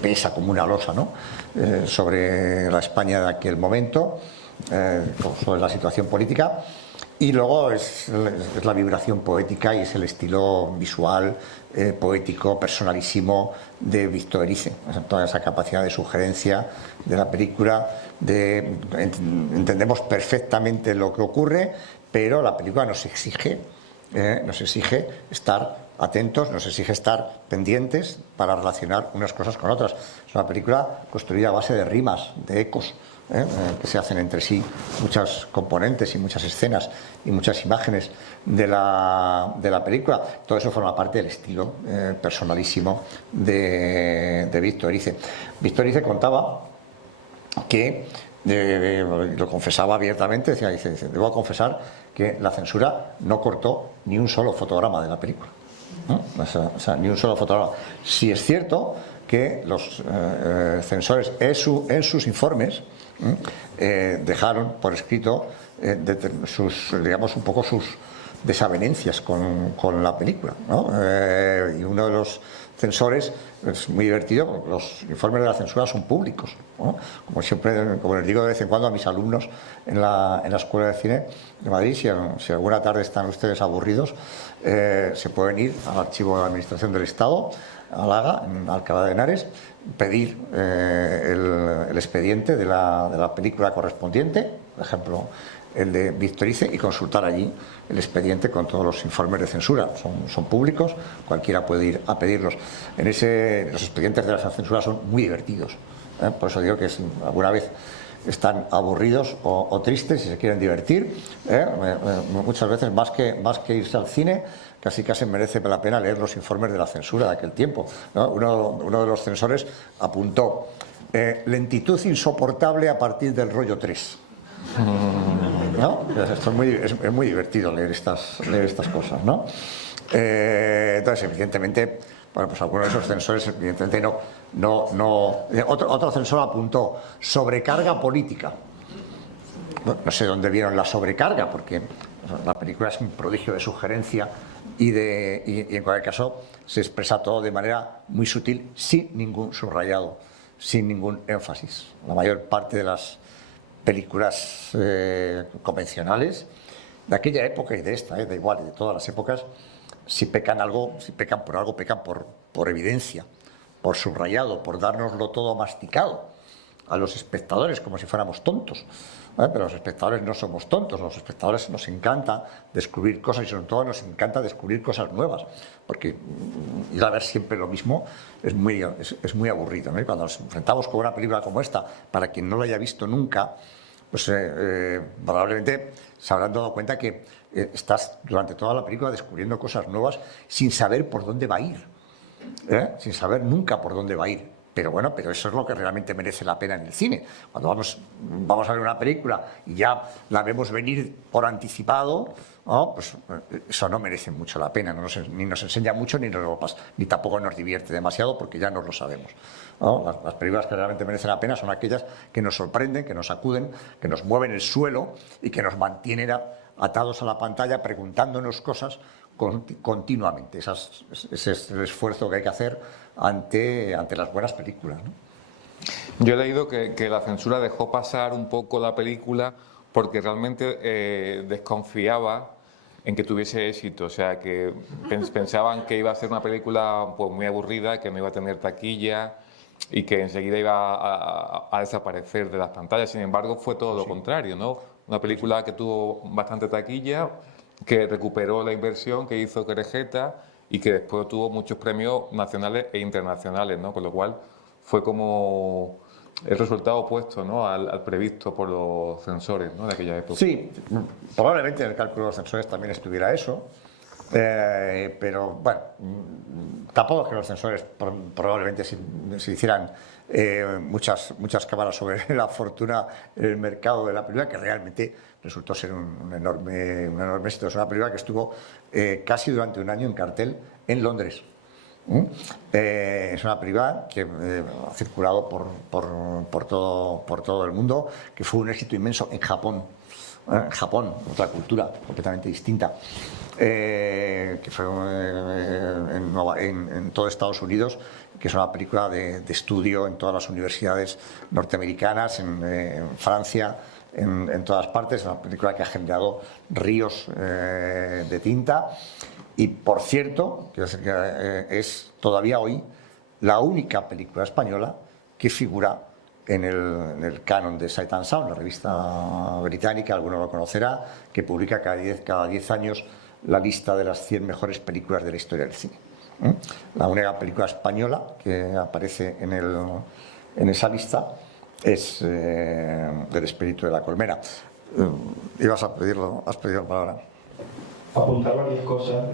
pesa como una losa, ¿no? Sobre la España de aquel momento, sobre la situación política. Y luego es la vibración poética y es el estilo visual, poético, personalísimo de Víctor Erice. Toda esa capacidad de sugerencia de la película, entendemos perfectamente lo que ocurre, pero la película nos exige estar atentos, nos exige estar pendientes para relacionar unas cosas con otras. Es una película construida a base de rimas, de ecos, que se hacen entre sí muchas componentes y muchas escenas y muchas imágenes de la película. Todo eso forma parte del estilo personalísimo de Víctor Erice. Víctor Erice contaba que, lo confesaba abiertamente, decía, debo confesar que la censura no cortó ni un solo fotograma de la película, ¿no? O sea, ni un solo fotograma. Sí es cierto que los censores en sus informes dejaron por escrito digamos, un poco sus desavenencias con la película, ¿no? Y uno de los censores, es muy divertido, los informes de la censura son públicos, ¿no? Como siempre, como les digo de vez en cuando a mis alumnos en la Escuela de Cine de Madrid, si alguna tarde están ustedes aburridos, se pueden ir al archivo de la Administración del Estado, a Laga, en Alcalá de Henares, pedir el expediente de la película correspondiente, por ejemplo el de Víctor Erice, y consultar allí el expediente con todos los informes de censura. Son públicos, cualquiera puede ir a pedirlos. Los expedientes de la censura son muy divertidos, por eso digo que alguna vez están aburridos o tristes y se quieren divertir, muchas veces más que irse al cine, casi merece la pena leer los informes de la censura de aquel tiempo, ¿no? Uno de los censores apuntó: lentitud insoportable a partir del rollo 3. ¿No? Esto es muy divertido leer estas cosas, ¿no? Entonces, evidentemente, bueno, pues algunos de esos censores, evidentemente no. Otro censor apuntó: sobrecarga política. No sé dónde vieron la sobrecarga, porque la película es un prodigio de sugerencia y en cualquier caso se expresa todo de manera muy sutil, sin ningún subrayado, sin ningún énfasis. La mayor parte de las películas convencionales de aquella época y de esta, da igual, y de todas las épocas, si pecan por algo, pecan por evidencia, por subrayado, por dárnoslo todo masticado a los espectadores como si fuéramos tontos. Pero los espectadores no somos tontos, los espectadores nos encanta descubrir cosas y sobre todo nos encanta descubrir cosas nuevas, porque ir a ver siempre lo mismo es muy aburrido, ¿no? Y cuando nos enfrentamos con una película como esta, para quien no lo haya visto nunca, pues probablemente se habrán dado cuenta que estás durante toda la película descubriendo cosas nuevas sin saber por dónde va a ir, sin saber nunca por dónde va a ir. Pero bueno, pero eso es lo que realmente merece la pena en el cine. Cuando vamos a ver una película y ya la vemos venir por anticipado, ¿no? Pues eso no merece mucho la pena, ni nos enseña mucho ni tampoco nos divierte demasiado porque ya nos lo sabemos, ¿no? Las películas que realmente merecen la pena son aquellas que nos sorprenden, que nos sacuden, que nos mueven el suelo y que nos mantienen atados a la pantalla preguntándonos cosas continuamente. Ese es el esfuerzo que hay que hacer ante las buenas películas, ¿no? Yo he leído que la censura dejó pasar un poco la película porque realmente desconfiaba en que tuviese éxito, o sea, que pensaban que iba a ser una película pues muy aburrida, que no iba a tener taquilla y que enseguida iba a desaparecer de las pantallas. Sin embargo, fue todo lo contrario, ¿no? Una película que tuvo bastante taquilla, que recuperó la inversión que hizo Querejeta y que después tuvo muchos premios nacionales e internacionales, ¿no? Con lo cual fue como el resultado opuesto, ¿no? al previsto por los censores, ¿no? De aquella época. Sí, probablemente en el cálculo de los censores también estuviera eso, pero bueno, tampoco es que los censores probablemente se hicieran muchas cámaras sobre la fortuna en el mercado de la película, que realmente resultó ser un enorme éxito. Es una película que estuvo casi durante un año en cartel en Londres. Es una película que ha circulado por todo el mundo, que fue un éxito inmenso en Japón. En Japón, otra cultura completamente distinta, que fue en todo Estados Unidos, que es una película de estudio en todas las universidades norteamericanas, en Francia, en todas partes. Una película que ha generado ríos de tinta. Y por cierto, es todavía hoy la única película española que figura en el canon de Sight and Sound, la revista británica, alguno lo conocerá, que publica cada 10 años la lista de las 100 mejores películas de la historia del cine. La única película española que aparece en esa lista es del espíritu de la colmena. Has pedido la palabra. Apuntar varias cosas.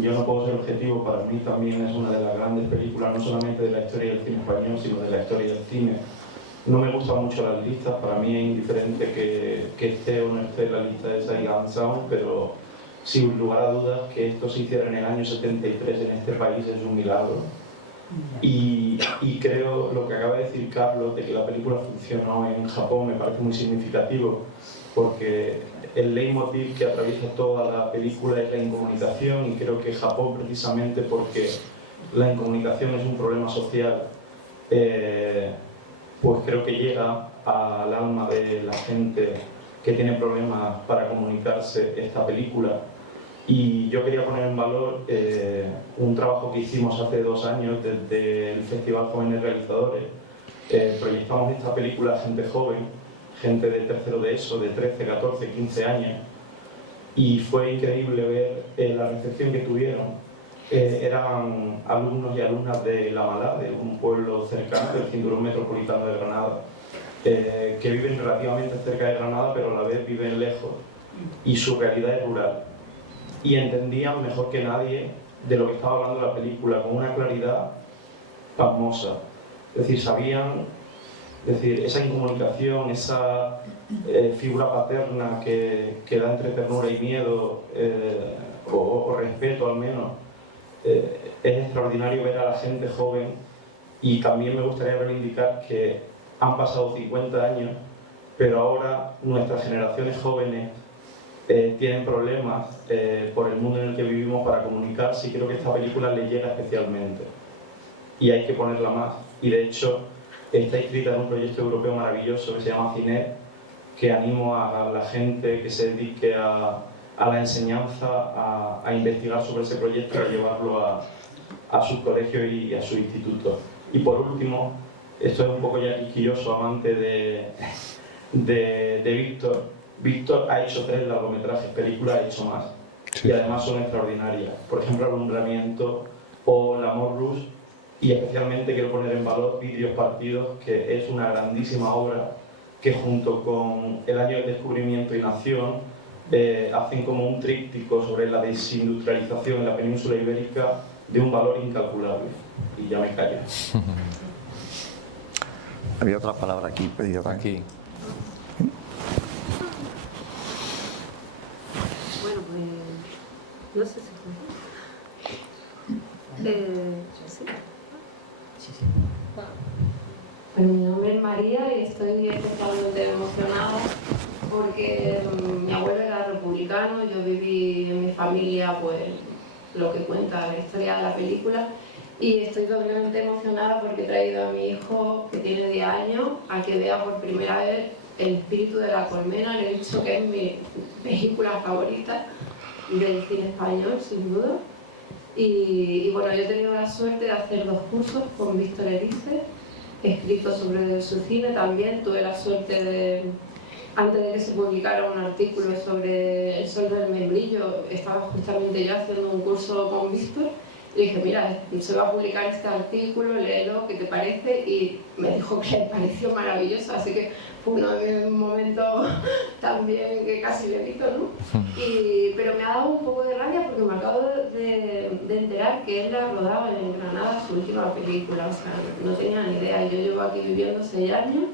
Yo no puedo ser objetivo, para mí también es una de las grandes películas, no solamente de la historia del cine español, sino de la historia del cine. No me gustan mucho las listas, para mí es indiferente que esté o no esté en la lista de Sight and Sound, pero sin lugar a dudas que esto se hiciera en el año 73 en este país es un milagro. Y creo lo que acaba de decir Carlos, de que la película funcionó en Japón, me parece muy significativo, porque el leitmotiv que atraviesa toda la película es la incomunicación, y creo que Japón, precisamente porque la incomunicación es un problema social, pues creo que llega al alma de la gente que tiene problemas para comunicarse esta película. Y yo quería poner en valor un trabajo que hicimos hace 2 años desde el Festival Jóvenes Realizadores. Proyectamos esta película a gente joven, gente de tercero de ESO, de 13, 14, 15 años, y fue increíble ver la recepción que tuvieron. Eran alumnos y alumnas de La Malá, de un pueblo cercano del cinturón metropolitano de Granada, que viven relativamente cerca de Granada, pero a la vez viven lejos, y su realidad es rural. Y entendían mejor que nadie de lo que estaba hablando la película, con una claridad pasmosa. Es decir, sabían, esa incomunicación, esa figura paterna que da entre ternura y miedo, o respeto al menos. Es extraordinario ver a la gente joven, y también me gustaría reivindicar que han pasado 50 años, pero ahora nuestras generaciones jóvenes tienen problemas por el mundo en el que vivimos para comunicarse, y creo que esta película les llega especialmente y hay que ponerla más. Y de hecho está inscrita en un proyecto europeo maravilloso que se llama CINET, que animo a la gente que se dedique a la enseñanza, a investigar sobre ese proyecto y a llevarlo a sus colegios y a sus institutos. Y por último, esto es un poco ya quisquilloso, amante de Víctor. Víctor ha hecho 3 largometrajes, películas ha hecho más, sí, y además son extraordinarias. Por ejemplo, Alumbramiento o L'Amour Rouge, y especialmente quiero poner en valor Vidrios Partidos, que es una grandísima obra que, junto con El Año del Descubrimiento y Nación, hacen como un tríptico sobre la desindustrialización en la península ibérica de un valor incalculable. Y ya me callo. Había otra palabra aquí pedida también. Aquí. Bueno, pues no sé si sí. Bueno, mi nombre es María y estoy especialmente emocionada porque mi abuelo era republicano, yo viví en mi familia pues lo que cuenta la historia de la película y estoy doblemente emocionada porque he traído a mi hijo que tiene 10 años a que vea por primera vez El espíritu de la colmena. Le he dicho que es mi película favorita del cine español, sin duda. Y bueno, yo he tenido la suerte de hacer 2 cursos con Víctor Erice, he escrito sobre su cine también. Tuve la suerte de, antes de que se publicara un artículo sobre El sol del membrillo, estaba justamente yo haciendo un curso con Víctor. Le dije, mira, se va a publicar este artículo, léelo, ¿qué te parece? Y me dijo que le pareció maravilloso, así que fue uno de mis momentos también que casi le grito, ¿no? Pero me ha dado un poco de rabia porque me acabo de enterar que él la rodaba en Granada, su última película, o sea, no tenía ni idea. Yo llevo aquí viviendo 6 años.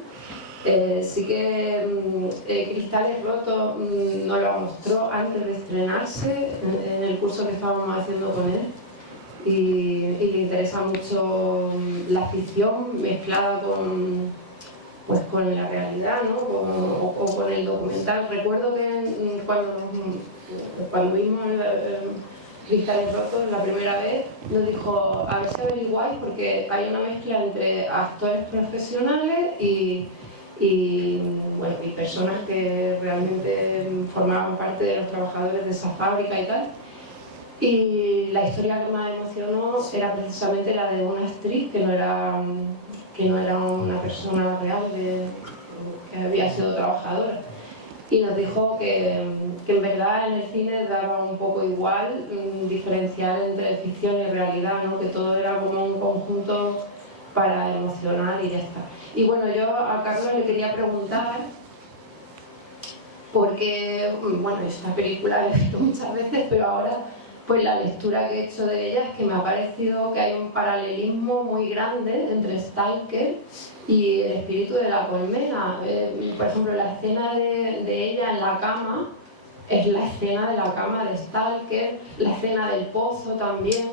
Sí que Cristales Rotos nos lo mostró antes de estrenarse en el curso que estábamos haciendo con él. Y le interesa mucho la ficción mezclada con la realidad, ¿no? o con el documental. Recuerdo que cuando vimos Cristales Rotos la primera vez, nos dijo, a ver si averiguáis, porque hay una mezcla entre actores profesionales y personas que realmente formaban parte de los trabajadores de esa fábrica y tal. Y la historia que más emocionó era precisamente la de una actriz que no era una persona real que había sido trabajadora. Y nos dijo que en verdad en el cine daba un poco igual diferenciar entre ficción y realidad, ¿no? Que todo era como un conjunto para emocionar y ya está. Y bueno, yo a Carlos le quería preguntar, porque, bueno, esta película la he visto muchas veces, pero ahora pues la lectura que he hecho de ella es que me ha parecido que hay un paralelismo muy grande entre Stalker y El espíritu de la colmena. Por ejemplo, la escena de ella en la cama es la escena de la cama de Stalker, la escena del pozo también,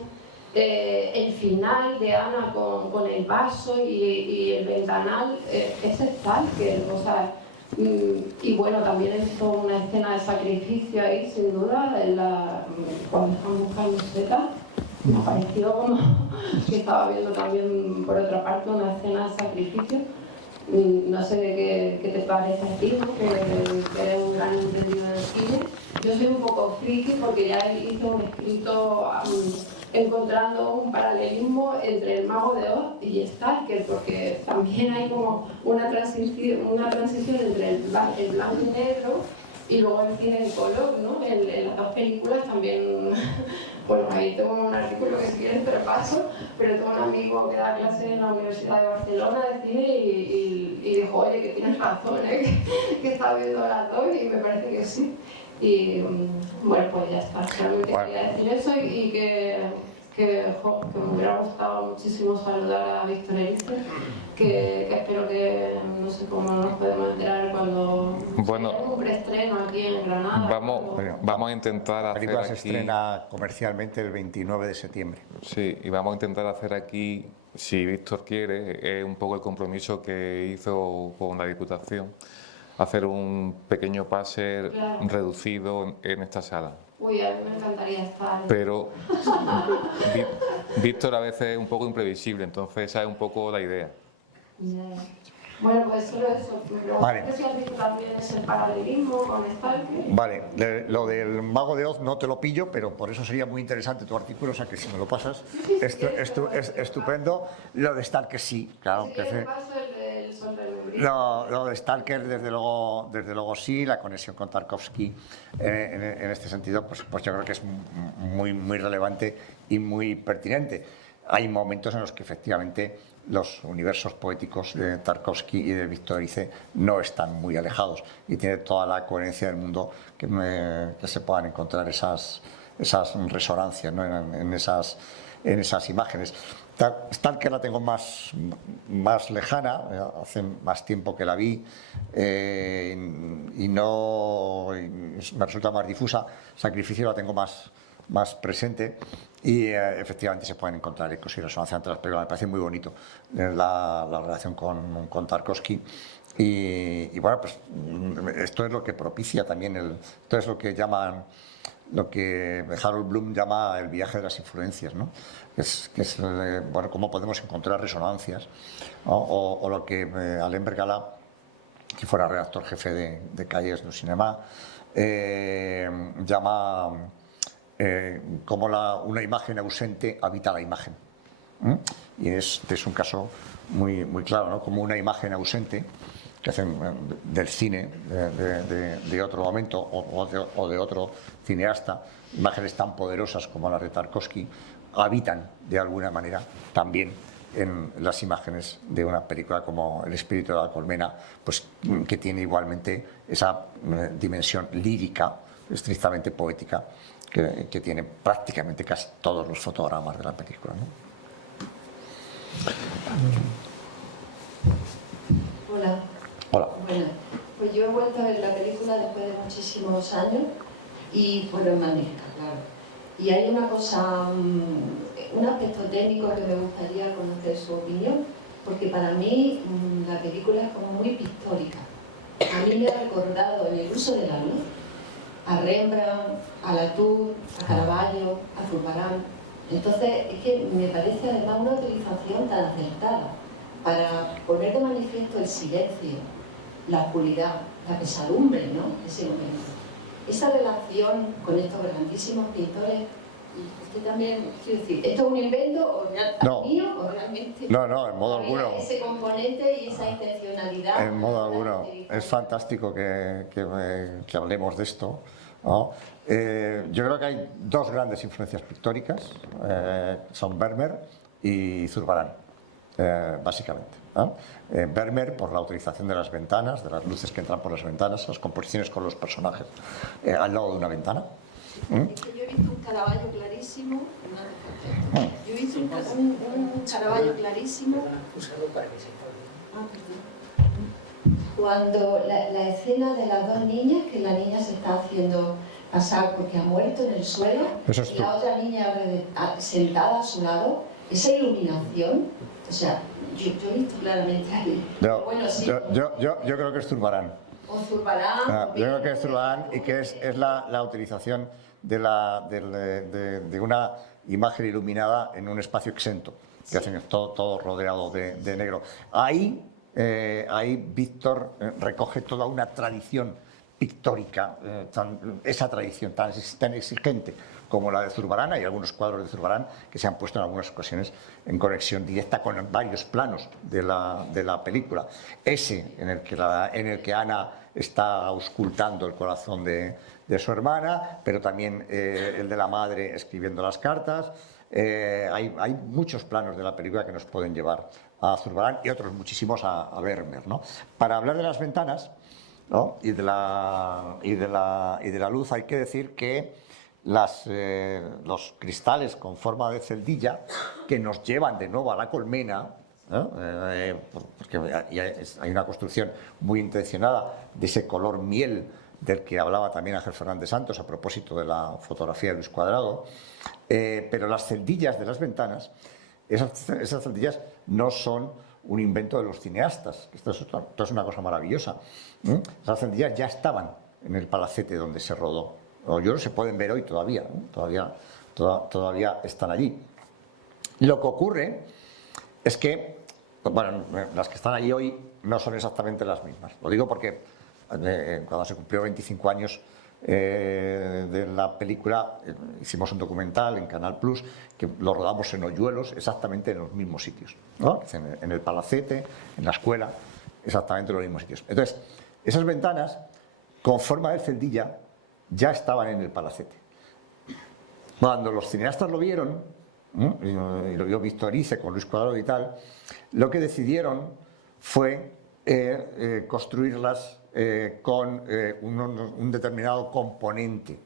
el final de Ana con el vaso y el ventanal es Stalker, o sea. Y bueno, también he visto una escena de sacrificio ahí, sin duda, cuando están buscando setas. Me pareció como que estaba viendo también, por otra parte, una escena de sacrificio. No sé qué te parece a ti, ¿no? Que eres un gran entendido del cine. Yo soy un poco friki porque ya hice un escrito encontrando un paralelismo entre El Mago de Oz y Stalker, porque también hay como una transición entre el blanco y negro y luego el cine en color, ¿no? En las 2 películas también, bueno, ahí tengo un artículo que si quieres te lo paso, pero tengo un amigo que da clases en la Universidad de Barcelona de cine y dijo, oye, que tienes razón, que está viendo las 2 y me parece que sí. Y bueno, pues ya está, realmente quería decir eso y que me hubiera gustado muchísimo saludar a Víctor Erice, que espero que, no sé cómo nos podemos enterar cuando un preestreno aquí en Granada. Vamos a intentar hacer película se aquí... estrena comercialmente el 29 de septiembre. Sí, y vamos a intentar hacer aquí, si Víctor quiere, es un poco el compromiso que hizo con la Diputación, hacer un pequeño pase reducido en esta sala. Uy, a mí me encantaría estar. Pero Víctor a veces es un poco imprevisible, entonces esa es un poco la idea. Bueno, pues solo eso. Vale. Si has visto también ese paralelismo con Stalker. Vale, lo del Mago de Oz no te lo pillo, pero por eso sería muy interesante tu artículo, o sea que si me lo pasas, es estupendo. Lo de Stalker sí, claro. Si quieres paso el sol del membrillo. Lo de Stalker, desde luego sí, la conexión con Tarkovsky en este sentido, pues yo creo que es muy relevante y muy pertinente. Hay momentos en los que efectivamente los universos poéticos de Tarkovsky y de Victor Erice no están muy alejados y tiene toda la coherencia del mundo que se puedan encontrar esas resonancias, ¿no? en esas imágenes. Tal que la tengo más lejana, hace más tiempo que la vi y me resulta más difusa. Sacrificio la tengo más presente y efectivamente se pueden encontrar ecos y resonancias entre las películas. Me parece muy bonito la relación con Tarkovsky y bueno, pues esto es lo que propicia también esto es lo que Harold Bloom llama el viaje de las influencias, ¿no? que es bueno, cómo podemos encontrar resonancias, ¿no? o lo que Alain Bergala, que fuera redactor jefe de Cahiers du Cinéma, llama cómo una imagen ausente habita la imagen. Y este es un caso muy claro, ¿no? Como una imagen ausente que hacen del cine de otro momento o de otro cineasta, imágenes tan poderosas como las de Tarkovsky, habitan de alguna manera también en las imágenes de una película como El espíritu de la colmena, pues que tiene igualmente esa dimensión lírica, estrictamente poética, que tiene prácticamente casi todos los fotogramas de la película, ¿no? Hola. Hola. Bueno, pues yo he vuelto a ver la película después de muchísimos años y es magnífica, claro. Y hay una cosa, un aspecto técnico que me gustaría conocer su opinión, porque para mí la película es como muy pictórica. A mí me ha recordado en el uso de la luz a Rembrandt, a Latour, a Caravaggio, a Zurbarán. Entonces, es que me parece además una utilización tan acertada para poner de manifiesto el silencio, la oscuridad, la pesadumbre, ¿no? Ese momento. Esa relación con estos grandísimos pintores, y usted también, quiero decir, ¿esto es un invento o mío o realmente? No, en modo alguno. Ese componente y esa intencionalidad. En modo alguno. Es fantástico que hablemos de esto, ¿no? Yo creo que hay dos grandes influencias pictóricas, son Vermeer y Zurbarán, básicamente, ¿no? Vermeer por la utilización de las ventanas, de las luces que entran por las ventanas, las composiciones con los personajes al lado de una ventana. Es que yo he visto un Caravaggio clarísimo, yo he visto un Caravaggio clarísimo cuando la escena de las dos niñas, que la niña se está haciendo pasar porque ha muerto en el suelo, y la otra niña sentada a su lado, esa iluminación, o sea, yo he visto claramente ahí. Bueno, sí. Yo creo que es Zurbarán. O Zurbarán. Yo creo que es Zurbarán y que es la utilización de una imagen iluminada en un espacio exento, que hacen todo rodeado de negro. Ahí Víctor recoge toda una tradición pictórica, esa tradición tan exigente como la de Zurbarán. Hay algunos cuadros de Zurbarán que se han puesto en algunas ocasiones en conexión directa con varios planos de la película. Ese en el que Ana está auscultando el corazón de su hermana, pero también el de la madre escribiendo las cartas. Hay muchos planos de la película que nos pueden llevar a Zurbarán y otros muchísimos a Vermeer, ¿no? Para hablar de las ventanas, ¿no? y de la luz, hay que decir que los cristales con forma de celdilla que nos llevan de nuevo a la colmena, ¿no? Porque hay una construcción muy intencionada de ese color miel del que hablaba también Ángel Fernández Santos a propósito de la fotografía de Luis Cuadrado, pero las celdillas de las ventanas, esas celdillas no son un invento de los cineastas. Esto es una cosa maravillosa. Esas celdillas ya estaban en el palacete donde se rodó. Yo creo que se pueden ver hoy todavía, ¿no? Todavía están allí. Lo que ocurre es que, bueno, las que están allí hoy no son exactamente las mismas. Lo digo porque cuando se cumplió 25 años de la película, hicimos un documental en Canal Plus que lo rodamos en Hoyuelos, exactamente en los mismos sitios, ¿no? En el palacete, en la escuela, exactamente en los mismos sitios. Entonces, esas ventanas con forma de celdilla ya estaban en el palacete. Cuando los cineastas lo vieron, y lo vio Víctor Icce con Luis Cuadrado y tal, lo que decidieron fue construirlas con un determinado componente,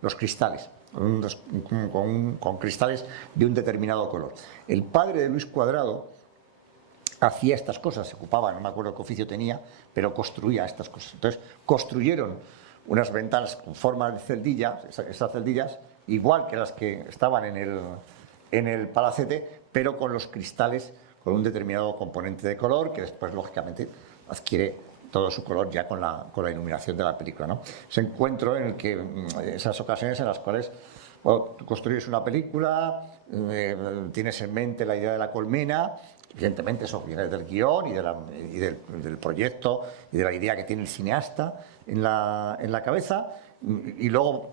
los cristales, con cristales de un determinado color. El padre de Luis Cuadrado hacía estas cosas, se ocupaba, no me acuerdo qué oficio tenía, pero construía estas cosas. Entonces construyeron unas ventanas con forma de celdillas, esas celdillas, igual que las que estaban en el palacete, pero con los cristales con un determinado componente de color que después, lógicamente, adquiere todo su color ya con la iluminación de la película, ¿no? Ese encuentro en el que, esas ocasiones en las cuales tú construyes una película, tienes en mente la idea de la colmena, evidentemente eso viene del guión y del proyecto y de la idea que tiene el cineasta en la cabeza, y luego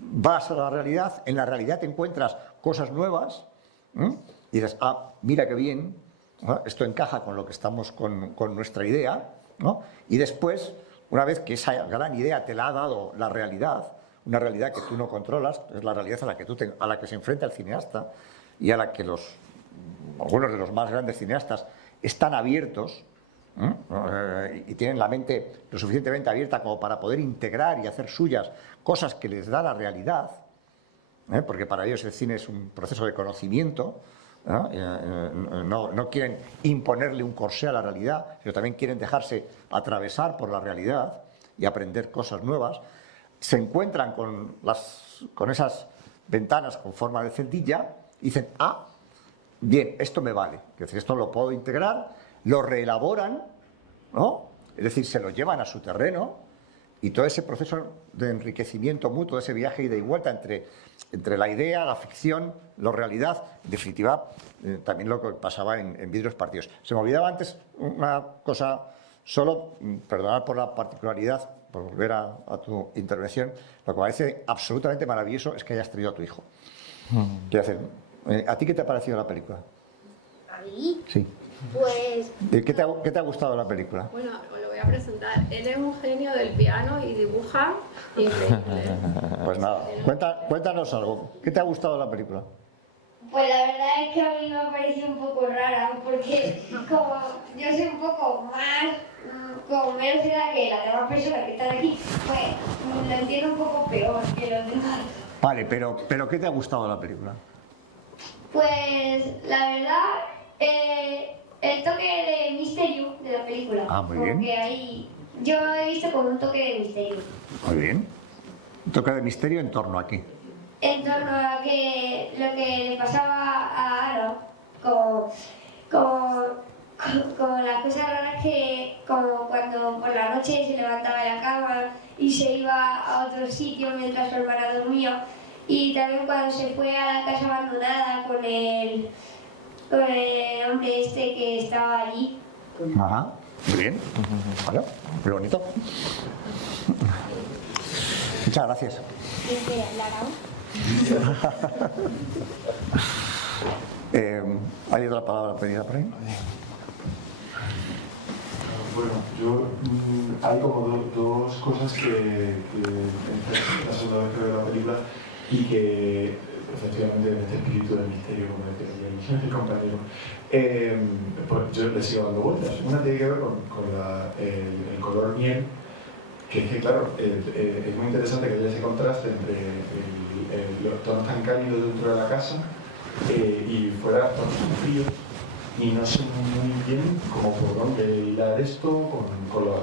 vas a la realidad, en la realidad te encuentras cosas nuevas, y dices, mira qué bien, ¿no? Esto encaja con lo que estamos con nuestra idea, ¿no? Y después, una vez que esa gran idea te la ha dado la realidad, una realidad que tú no controlas, es la realidad a la que se enfrenta el cineasta y a la que algunos de los más grandes cineastas están abiertos, y tienen la mente lo suficientemente abierta como para poder integrar y hacer suyas cosas que les da la realidad, porque para ellos el cine es un proceso de conocimiento. No quieren imponerle un corsé a la realidad, sino también quieren dejarse atravesar por la realidad y aprender cosas nuevas. Se encuentran con esas ventanas con forma de celdilla y dicen, bien, esto me vale, es decir, esto lo puedo integrar, lo reelaboran, ¿no? Es decir, se lo llevan a su terreno, y todo ese proceso de enriquecimiento mutuo, ese viaje ida y vuelta entre la idea, la ficción, la realidad, en definitiva, también lo que pasaba en Vidrios Partidos. Se me olvidaba antes una cosa, solo, perdonad por la particularidad, por volver a tu intervención, lo que me parece absolutamente maravilloso es que hayas traído a tu hijo. Quiero decir, ¿a ti qué te ha parecido la película? ¿A mí? Sí. Pues... ¿Qué te ha gustado de la película? Bueno, os lo voy a presentar. Él es un genio del piano y dibuja increíble. Pues nada, cuéntanos algo. ¿Qué te ha gustado de la película? Pues la verdad es que a mí me ha parecido un poco rara, porque como yo soy un poco más, como menos edad que las demás personas que están aquí, pues lo entiendo un poco peor que los demás. Vale, pero ¿qué te ha gustado de la película? Pues la verdad, el toque de misterio de la película. Muy bien. Porque ahí yo he visto como un toque de misterio. Muy bien. Un toque de misterio en torno a qué. En torno a que lo que le pasaba a Aaron, con las cosas raras que, como cuando por la noche se levantaba de la cama y se iba a otro sitio mientras su hermana dormía, y también cuando se fue a la casa abandonada con el hombre este que estaba allí. Ajá, muy bien. Vale, muy bonito. Muchas gracias. ¿Hay otra palabra pedida por ahí? Bueno, hay como dos cosas que la segunda vez que veo la película y que efectivamente en este espíritu del misterio, como decía mi compañero, pues yo le sigo dando vueltas. Una tiene que ver con el color miel, que es que claro, es muy interesante que haya ese contraste entre los tonos tan cálidos dentro de la casa y fuera tonos tan fríos, y no sé muy bien cómo por dónde hilar esto con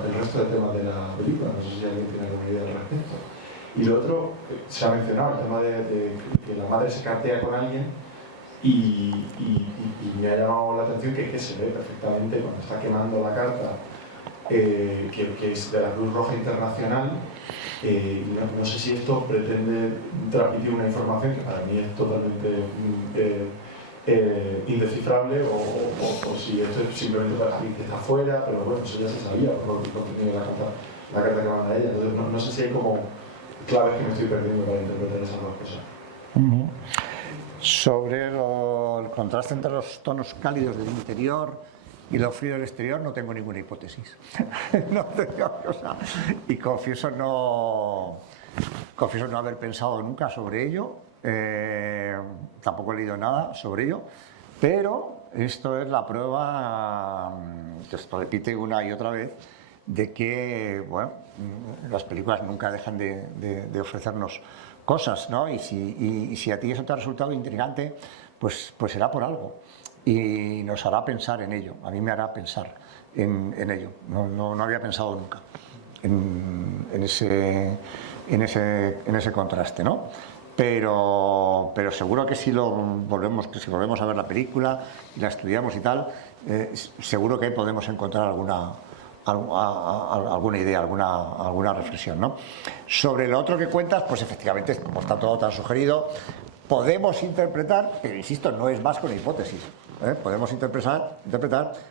el resto de temas de la película. No sé si alguien tiene alguna idea al respecto. Y lo otro, se ha mencionado el tema de que la madre se cartea con alguien, y me ha llamado la atención que se ve perfectamente cuando está quemando la carta, que es de la Cruz Roja Internacional. No sé si esto pretende transmitir una información que para mí es totalmente indescifrable, o si esto es simplemente para alguien que está afuera, pero bueno, eso ya se sabía por el contenido de la carta que manda ella. Entonces no sé si hay como claves que me estoy perdiendo para interpretar esas dos cosas. Sobre el contraste entre los tonos cálidos del interior y lo frío del exterior no tengo ninguna hipótesis. No tengo cosa. Y confieso no haber pensado nunca sobre ello. Tampoco he leído nada sobre ello, pero esto es la prueba que se repite una y otra vez de que, bueno, las películas nunca dejan de ofrecernos cosas, ¿no? Y si a ti eso te ha resultado intrigante, pues será por algo y nos hará pensar en ello. A mí me hará pensar en ello. No había pensado nunca en ese contraste, ¿no? Pero seguro que si volvemos a ver la película y la estudiamos y tal, seguro que podemos encontrar alguna idea, alguna reflexión, ¿no? Sobre lo otro que cuentas, pues efectivamente, como está todo tan sugerido, podemos interpretar, pero insisto, no es más que una hipótesis. Podemos interpretar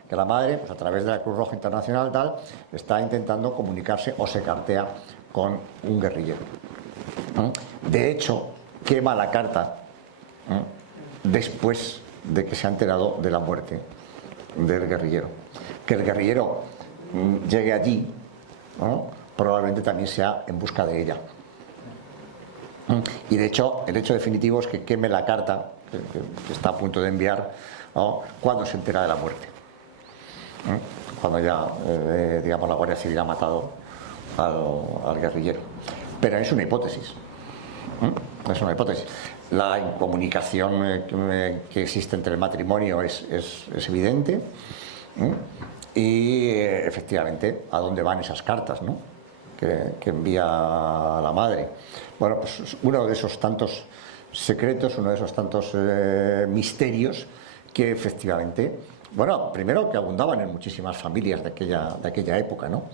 que la madre, pues a través de la Cruz Roja Internacional tal, está intentando comunicarse o se cartea con un guerrillero. De hecho, quema la carta después de que se ha enterado de la muerte del guerrillero. Que el guerrillero llegue allí, ¿no? Probablemente también sea en busca de ella. Y de hecho, el hecho definitivo es que queme la carta que está a punto de enviar, ¿no? Cuando se entera de la muerte. Cuando ya, digamos, la Guardia Civil ha matado al guerrillero. Pero es una hipótesis. Es una hipótesis. La incomunicación que existe entre el matrimonio es evidente. Y efectivamente, ¿a dónde van esas cartas, ¿no? que envía la madre? Bueno, pues uno de esos tantos secretos, uno de esos tantos misterios que efectivamente, bueno, primero que abundaban en muchísimas familias de aquella época, ¿no?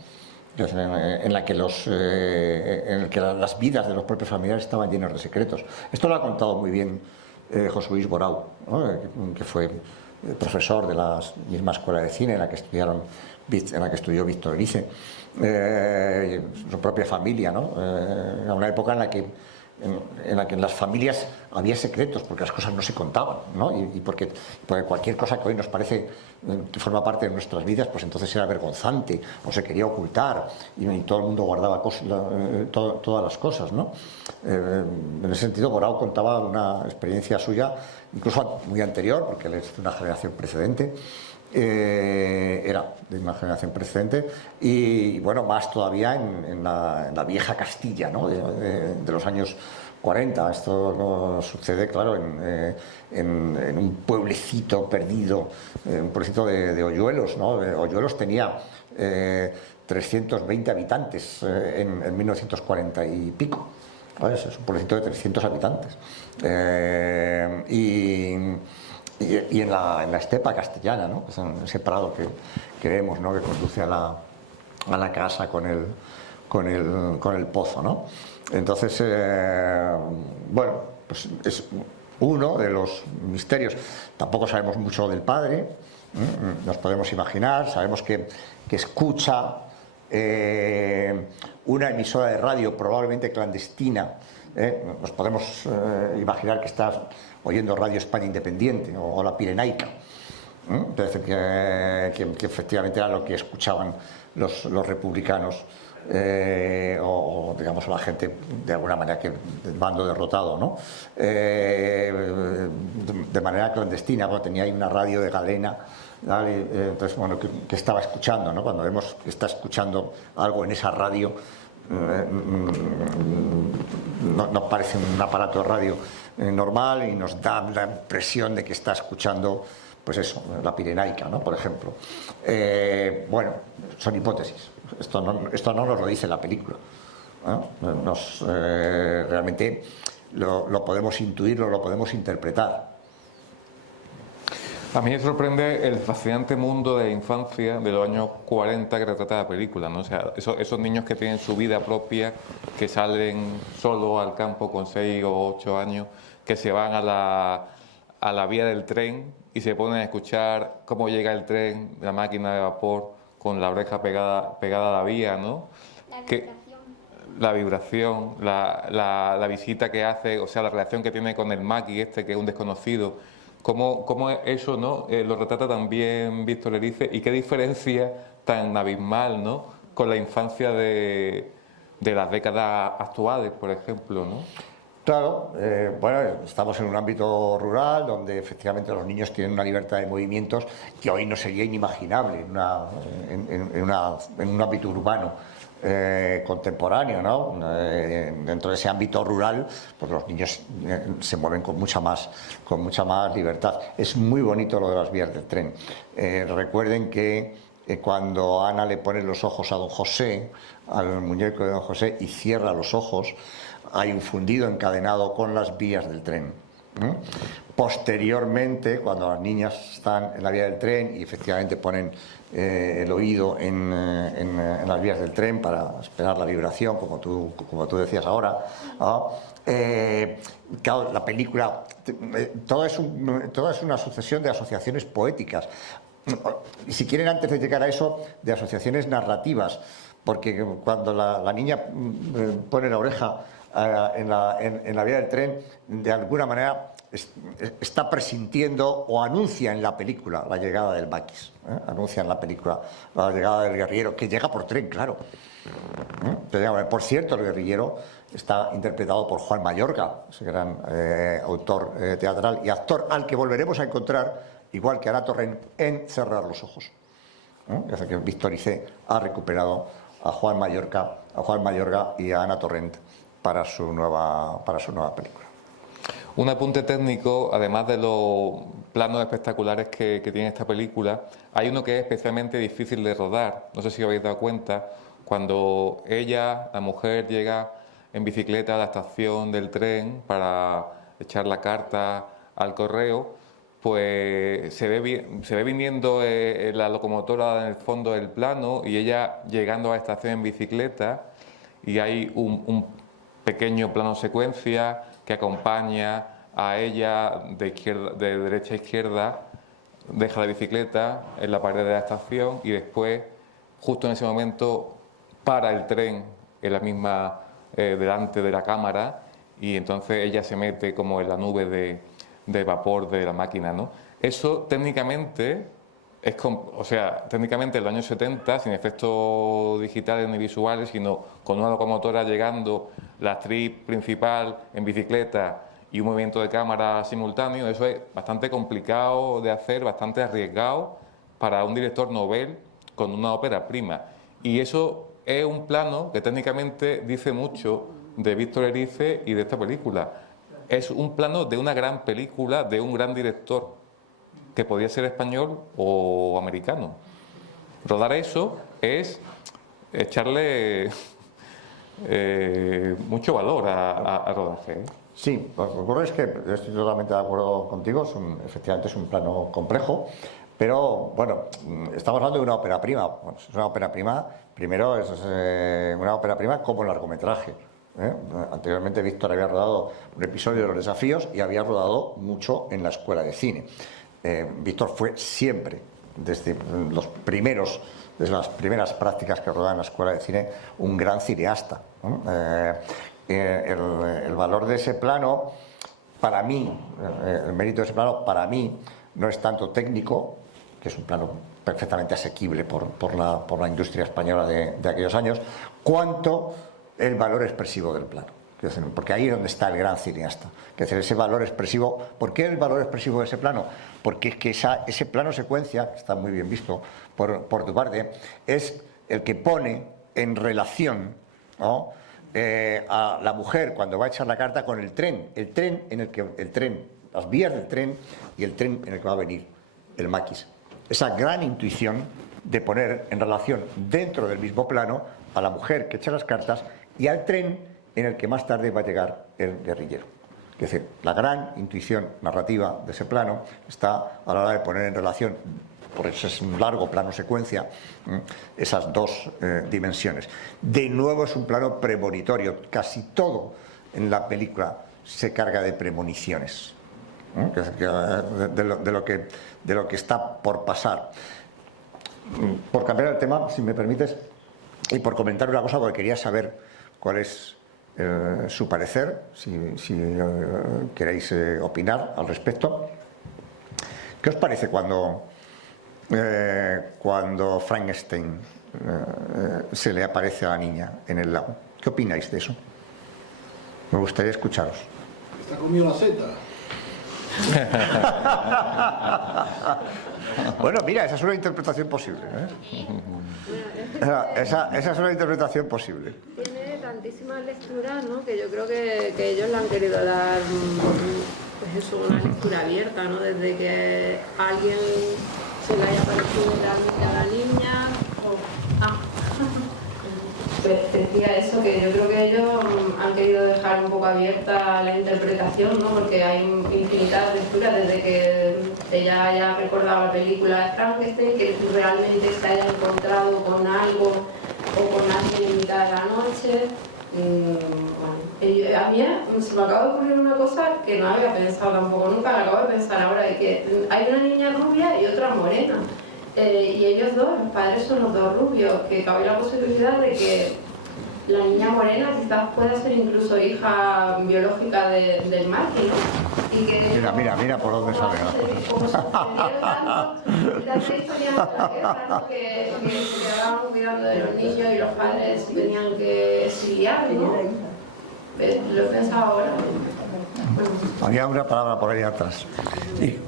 En la que las vidas de los propios familiares estaban llenas de secretos. Esto lo ha contado muy bien José Luis Borau, ¿no? Que fue profesor de la misma escuela de cine en la que estudió Víctor Erice, su propia familia, ¿no? Era una época en la que en las familias había secretos porque las cosas no se contaban, ¿no? Y porque cualquier cosa que hoy nos parece que forma parte de nuestras vidas, pues entonces era vergonzante o se quería ocultar y todo el mundo guardaba todas las cosas, ¿no? En ese sentido, Borau contaba una experiencia suya, incluso muy anterior, porque él es de una generación precedente. Era de una generación precedente y bueno, más todavía en la vieja Castilla, ¿no? de los años 40. Esto no sucede, claro, en un pueblecito perdido, un pueblecito de Hoyuelos, ¿no? Hoyuelos tenía 320 habitantes en 1940 y pico. Es un pueblecito de 300 habitantes. Y en la estepa castellana, ¿no? Pues en ese prado que vemos, ¿no? Que conduce a la casa con el pozo, ¿no? Entonces, bueno, pues es uno de los misterios. Tampoco sabemos mucho del padre, nos podemos imaginar, sabemos que escucha una emisora de radio probablemente clandestina. Nos podemos imaginar que está oyendo Radio España Independiente o la Pirenaica. Entonces, que efectivamente era lo que escuchaban los republicanos o digamos la gente de alguna manera del bando derrotado, ¿no? De manera clandestina, porque tenía ahí una radio de galena, ¿vale? Entonces, bueno, que estaba escuchando, ¿no? Cuando vemos que está escuchando algo en esa radio, no parece un aparato de radio normal y nos da la impresión de que está escuchando, pues eso, la Pirenaica, ¿no? Por ejemplo. Bueno, son hipótesis. Esto no nos lo dice la película, ¿no? Realmente lo podemos intuir, lo podemos interpretar. A mí me sorprende el fascinante mundo de infancia de los años 40 que retrata la película, ¿no? O sea, esos niños que tienen su vida propia, que salen solo al campo con 6 o 8 años, que se van a la vía del tren y se ponen a escuchar cómo llega el tren, la máquina de vapor, con la oreja pegada a la vía, ¿no? La vibración, la visita que hace, o sea, la relación que tiene con el maqui que es un desconocido. ¿Cómo eso, ¿no? Lo retrata también Víctor Erice, y qué diferencia tan abismal, ¿no? Con la infancia de las décadas actuales, por ejemplo, ¿no? Claro, bueno, estamos en un ámbito rural donde efectivamente los niños tienen una libertad de movimientos que hoy no sería inimaginable en un ámbito urbano contemporáneo, ¿no? Dentro de ese ámbito rural, pues los niños se mueven con mucha más libertad. Es muy bonito lo de las vías del tren. Recuerden que cuando Ana le pone los ojos a don José, al muñeco de don José, y cierra los ojos, hay un fundido encadenado con las vías del tren. Posteriormente, cuando las niñas están en la vía del tren y efectivamente ponen el oído en las vías del tren para esperar la vibración, como tú decías ahora, ¿no? Claro, la película, todo es una sucesión de asociaciones poéticas. Y si quieren, antes de llegar a eso, de asociaciones narrativas, porque cuando la niña pone la oreja en la vía del tren, de alguna manera está presintiendo o anuncia en la película la llegada del maquis, anuncia en la película la llegada del guerrillero, que llega por tren, claro. Por cierto, el guerrillero está interpretado por Juan Mayorga, ese gran autor teatral y actor al que volveremos a encontrar, igual que Ana Torrent, en Cerrar los ojos. Hace que Víctor Icé ha recuperado a Juan Mayorga y a Ana Torrent para su nueva película. Un apunte técnico, además de los planos espectaculares que tiene esta película, hay uno que es especialmente difícil de rodar. No sé si os habéis dado cuenta, cuando ella, la mujer, llega en bicicleta a la estación del tren para echar la carta al correo, pues se ve viniendo la locomotora en el fondo del plano y ella llegando a la estación en bicicleta, y hay un pequeño plano secuencia que acompaña a ella de derecha a izquierda, deja la bicicleta en la pared de la estación y después, justo en ese momento, para el tren en la misma, delante de la cámara, y entonces ella se mete como en la nube de vapor de la máquina, ¿no? Eso técnicamente técnicamente en los años 70, sin efectos digitales ni visuales, sino con una locomotora llegando, la actriz principal en bicicleta y un movimiento de cámara simultáneo, eso es bastante complicado de hacer, bastante arriesgado para un director novel con una ópera prima. Y eso es un plano que técnicamente dice mucho de Víctor Erice y de esta película. Es un plano de una gran película, de un gran director, que podía ser español o americano. Rodar eso es echarle mucho valor a rodaje, ¿eh? Sí, lo que ocurre es que estoy totalmente de acuerdo contigo, efectivamente es un plano complejo, pero bueno, estamos hablando de una ópera prima. Bueno, es una ópera prima, primero es una ópera prima como largometraje. Anteriormente Víctor había rodado un episodio de Los Desafíos y había rodado mucho en la escuela de cine. Víctor fue siempre, desde las primeras prácticas que rodaba en la escuela de cine, un gran cineasta. El valor de ese plano, para mí, el mérito de ese plano, para mí, no es tanto técnico, que es un plano perfectamente asequible por la industria española de aquellos años, cuanto el valor expresivo del plano. Porque ahí es donde está el gran cineasta. Ese valor expresivo. ¿Por qué el valor expresivo de ese plano? Porque es que ese plano secuencia, que está muy bien visto por tu parte, es el que pone en relación, ¿no?, a la mujer cuando va a echar la carta con el tren, las vías del tren y el tren en el que va a venir el maquis. Esa gran intuición de poner en relación dentro del mismo plano a la mujer que echa las cartas y al tren en el que más tarde va a llegar el guerrillero. Es decir, la gran intuición narrativa de ese plano está a la hora de poner en relación, por eso es un largo plano secuencia, esas dos dimensiones. De nuevo es un plano premonitorio, casi todo en la película se carga de premoniciones, de lo que está por pasar. Por cambiar el tema, si me permites, y por comentar una cosa, porque quería saber cuál es su parecer, si queréis opinar al respecto. ¿Qué os parece cuando Frankenstein se le aparece a la niña en el lago? ¿Qué opináis de eso? Me gustaría escucharos. Se ha comido la seta. Bueno, mira, esa es una interpretación posible, ¿eh? Esa es una interpretación posible. Tiene tantísimas lecturas, ¿no? Que yo creo que ellos le han querido dar, pues eso, una lectura abierta, ¿no? Desde que alguien se le haya parecido realmente a la niña. Decía eso, que yo creo que ellos han querido dejar un poco abierta la interpretación, ¿no? Porque hay infinitas lecturas desde que ella haya recordado la película de Frankenstein, que realmente se haya encontrado con algo o con alguien en mitad de la noche. A mí se me acaba de ocurrir una cosa que no había pensado tampoco nunca, me acabo de pensar ahora, de que hay una niña rubia y otra morena. Y ellos dos, los padres son los dos rubios, que cabe la posibilidad de que la niña morena quizás pueda ser incluso hija biológica del Marky, ¿no? Y que Mira por dónde salen las cosas. Como sucedieron tantas historias de la guerra, ¿no? que se quedaban cuidando de los niños y los padres tenían que exiliar, ¿no? Lo he pensado ahora. Había una palabra por ahí atrás. Sí.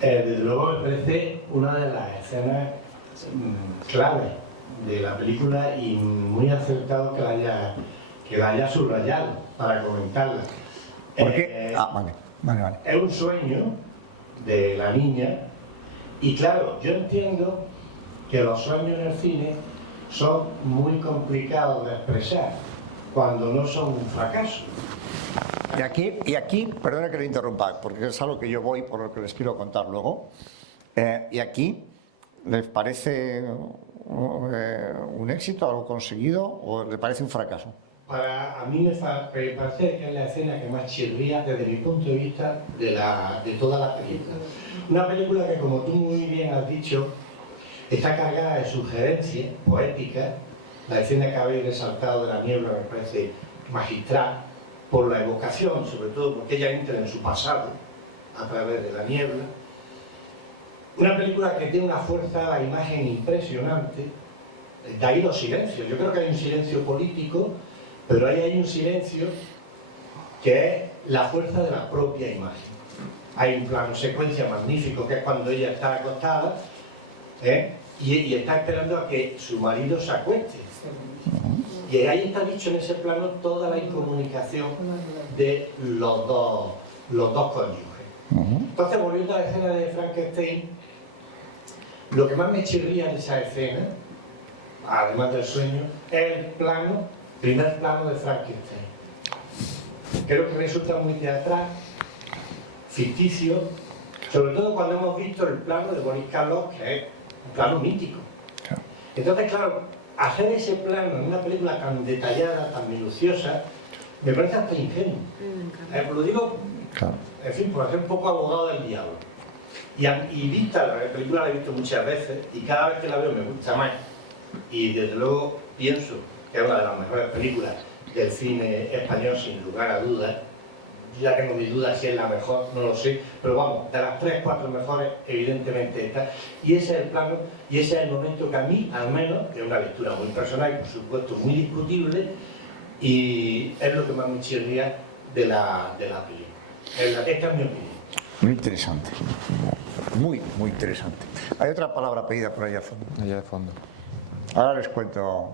Desde luego me parece una de las escenas clave de la película y muy acertado que la haya subrayado para comentarla. ¿Por qué? Vale. Es un sueño de la niña y claro, yo entiendo que los sueños en el cine son muy complicados de expresar cuando no son un fracaso. Y aquí, perdona que le interrumpa, porque es algo que yo voy, por lo que les quiero contar luego. Y aquí, ¿les parece un éxito, algo conseguido, o le parece un fracaso? A mí me parece que es la escena que más chirría desde mi punto de vista de toda la película. Una película que, como tú muy bien has dicho, está cargada de sugerencias poéticas. La escena que habéis resaltado de la niebla me parece magistral, por la evocación, sobre todo porque ella entra en su pasado a través de la niebla. Una película que tiene una fuerza, la imagen impresionante, de ahí los silencios. Yo creo que hay un silencio político, pero ahí hay un silencio que es la fuerza de la propia imagen. Hay un plano secuencia magnífico que es cuando ella está acostada y está esperando a que su marido se acueste. Y ahí está dicho en ese plano toda la incomunicación de los dos cónyuges. Entonces, volviendo a la escena de Frankenstein, lo que más me chirría de esa escena, además del sueño, es el primer plano de Frankenstein. Creo que resulta muy teatral, ficticio, sobre todo cuando hemos visto el plano de Boris Karloff, que es un plano mítico. Entonces, claro, hacer ese plano en una película tan detallada, tan minuciosa, me parece hasta ingenuo. Lo digo, en fin, por hacer un poco abogado del diablo. Y vista, la película la he visto muchas veces y cada vez que la veo me gusta más. Y desde luego pienso que es una de las mejores películas del cine español, sin lugar a dudas. Ya tengo mis dudas si es la mejor, no lo sé, pero vamos, de las 3, 4 mejores, evidentemente está. Y ese es el plano, y ese es el momento que a mí, al menos, que es una lectura muy personal y por supuesto muy discutible, y es lo que más me chirría de la película. Esta es mi opinión. Muy interesante, muy interesante. Hay otra palabra pedida por allá de fondo. Ahora les cuento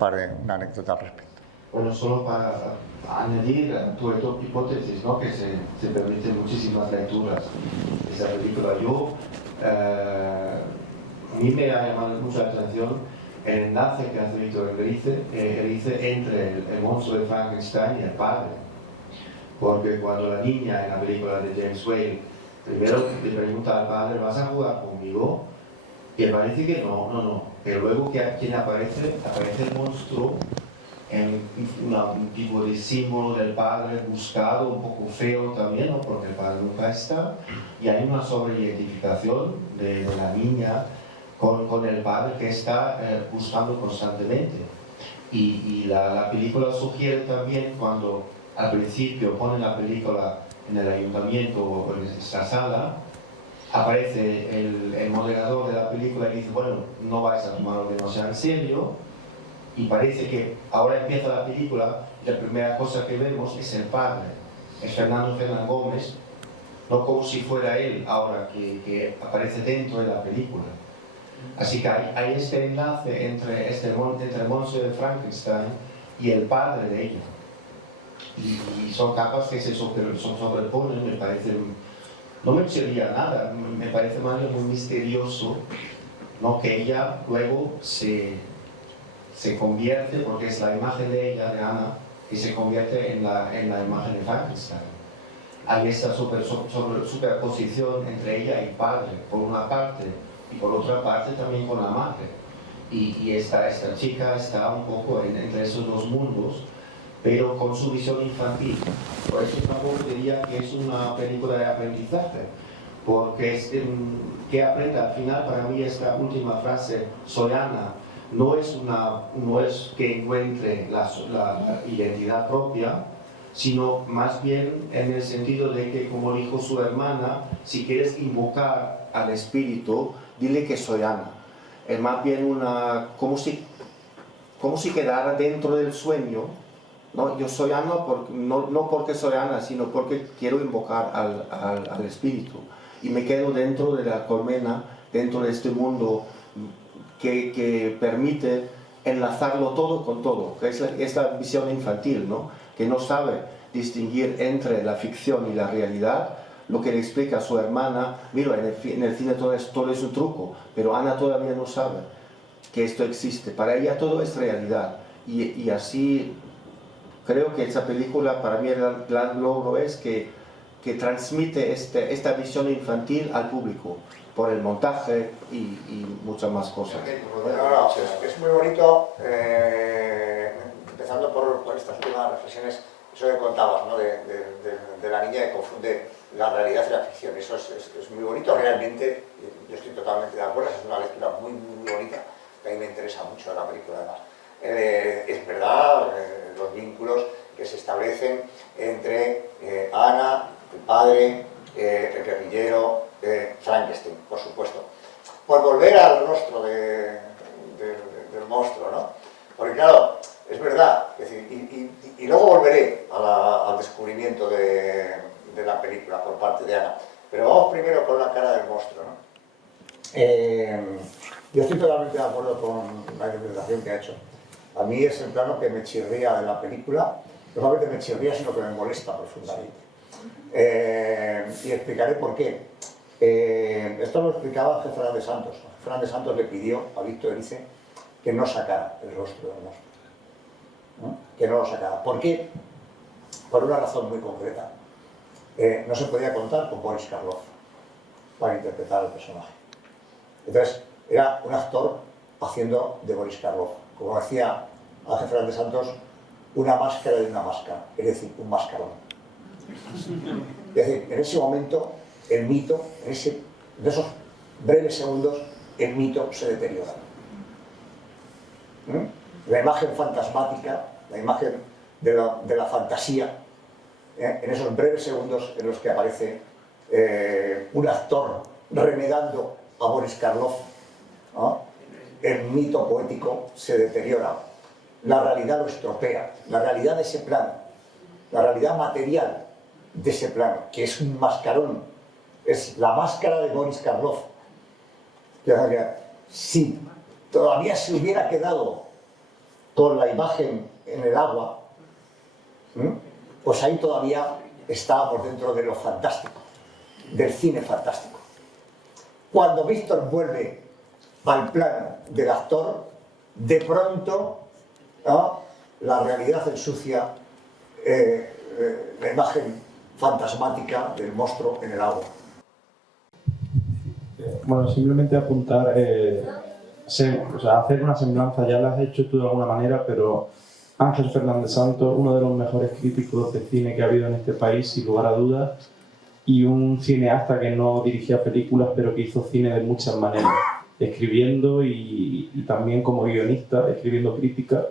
una anécdota al respecto. Bueno, solo para añadir a tu hipótesis, ¿no? Que se permiten muchísimas lecturas de esa película. A mí me ha llamado mucho la atención el enlace que hace Víctor Erice entre el monstruo de Frankenstein y el padre. Porque cuando la niña en la película de James Whale primero le pregunta al padre, ¿vas a jugar conmigo? Y él parece que no. Pero luego quien aparece el monstruo en un tipo de símbolo del padre buscado, un poco feo también, ¿no? Porque el padre nunca está, y hay una sobreidentificación de la niña con el padre que está buscando constantemente. Y la película sugiere también, cuando al principio ponen la película en el ayuntamiento o en esta sala, aparece el moderador de la película y dice, bueno, no vais a tomarlo demasiado en serio. Y parece que ahora empieza la película y la primera cosa que vemos es el padre es Fernando Fernán Gómez, no como si fuera él ahora que aparece dentro de la película. Así que hay este enlace entre el monstruo de Frankenstein y el padre de ella. Y son capas que se sobreponen, me parece, no me chirría nada, me parece más bien muy misterioso, ¿no? Que ella luego se convierte, porque es la imagen de ella, de Ana, que se convierte en la imagen de Frankenstein. Hay esta superposición entre ella y el padre, por una parte, y por otra parte también con la madre. Y esta chica está un poco entre esos dos mundos, pero con su visión infantil. Por eso tampoco diría que es una película de aprendizaje, porque es que aprenda al final. Para mí esta última frase, soy Ana, no es que encuentre la identidad propia, sino más bien en el sentido de que, como dijo su hermana, si quieres invocar al espíritu, dile que soy Ana. Es más bien como si quedara dentro del sueño, ¿no? Yo soy Ana, no porque soy Ana, sino porque quiero invocar al espíritu. Y me quedo dentro de la colmena, dentro de este mundo que permite enlazarlo todo con todo, que es la visión infantil, ¿no? Que no sabe distinguir entre la ficción y la realidad. Lo que le explica a su hermana, mira, en el cine todo es un truco, pero Ana todavía no sabe que esto existe. Para ella todo es realidad. Y así creo que esa película, para mí el gran logro es que transmite esta visión infantil al público, por el montaje y muchas más cosas. Es muy bonito, empezando por estas últimas reflexiones, eso que contabas, ¿no? de la niña que confunde la realidad y la ficción. Eso es muy bonito, realmente, yo estoy totalmente de acuerdo, es una lectura muy, muy bonita, que a mí me interesa mucho la película además. Es verdad, los vínculos que se establecen entre Ana, el padre, el guerrillero, Frankenstein, por supuesto. Por volver al rostro del monstruo, ¿no? Porque claro, es verdad, es decir, y luego volveré al descubrimiento de la película por parte de Ana. Pero vamos primero con la cara del monstruo, ¿no? Yo estoy totalmente de acuerdo con la interpretación que ha hecho. A mí es el plano que me chirría de la película, no solamente me chirría, sino que me molesta profundamente. Y explicaré por qué. Esto lo explicaba Ángel Fernández Santos. Fernández Santos le pidió a Víctor Erice que no sacara el rostro del monstruo, ¿no? Que no lo sacara. ¿Por qué? Por una razón muy concreta. No se podía contar con Boris Karloff para interpretar al personaje. Entonces, era un actor haciendo de Boris Karloff. Como decía Ángel Fernández Santos, una máscara de una máscara, es decir, un mascarón. Es decir, en ese momento, el mito, en esos breves segundos, el mito se deteriora. La imagen fantasmática, la imagen de la fantasía, en esos breves segundos en los que aparece un actor remedando a Boris Karloff, ¿no? El mito poético se deteriora, la realidad lo estropea, la realidad de ese plano, la realidad material de ese plano, que es un mascarón, es la máscara de Boris Karloff. Si todavía se hubiera quedado con la imagen en el agua, pues ahí todavía estábamos dentro de lo fantástico, del cine fantástico. Cuando Víctor vuelve al plano del actor, de pronto, ¿no?, la realidad ensucia la imagen fantasmática del monstruo en el agua. Bueno, simplemente apuntar, o sea, hacer una semblanza, ya la has hecho tú de alguna manera, pero Ángel Fernández Santos, uno de los mejores críticos de cine que ha habido en este país, sin lugar a dudas, y un cineasta que no dirigía películas, pero que hizo cine de muchas maneras, escribiendo y también como guionista, escribiendo crítica.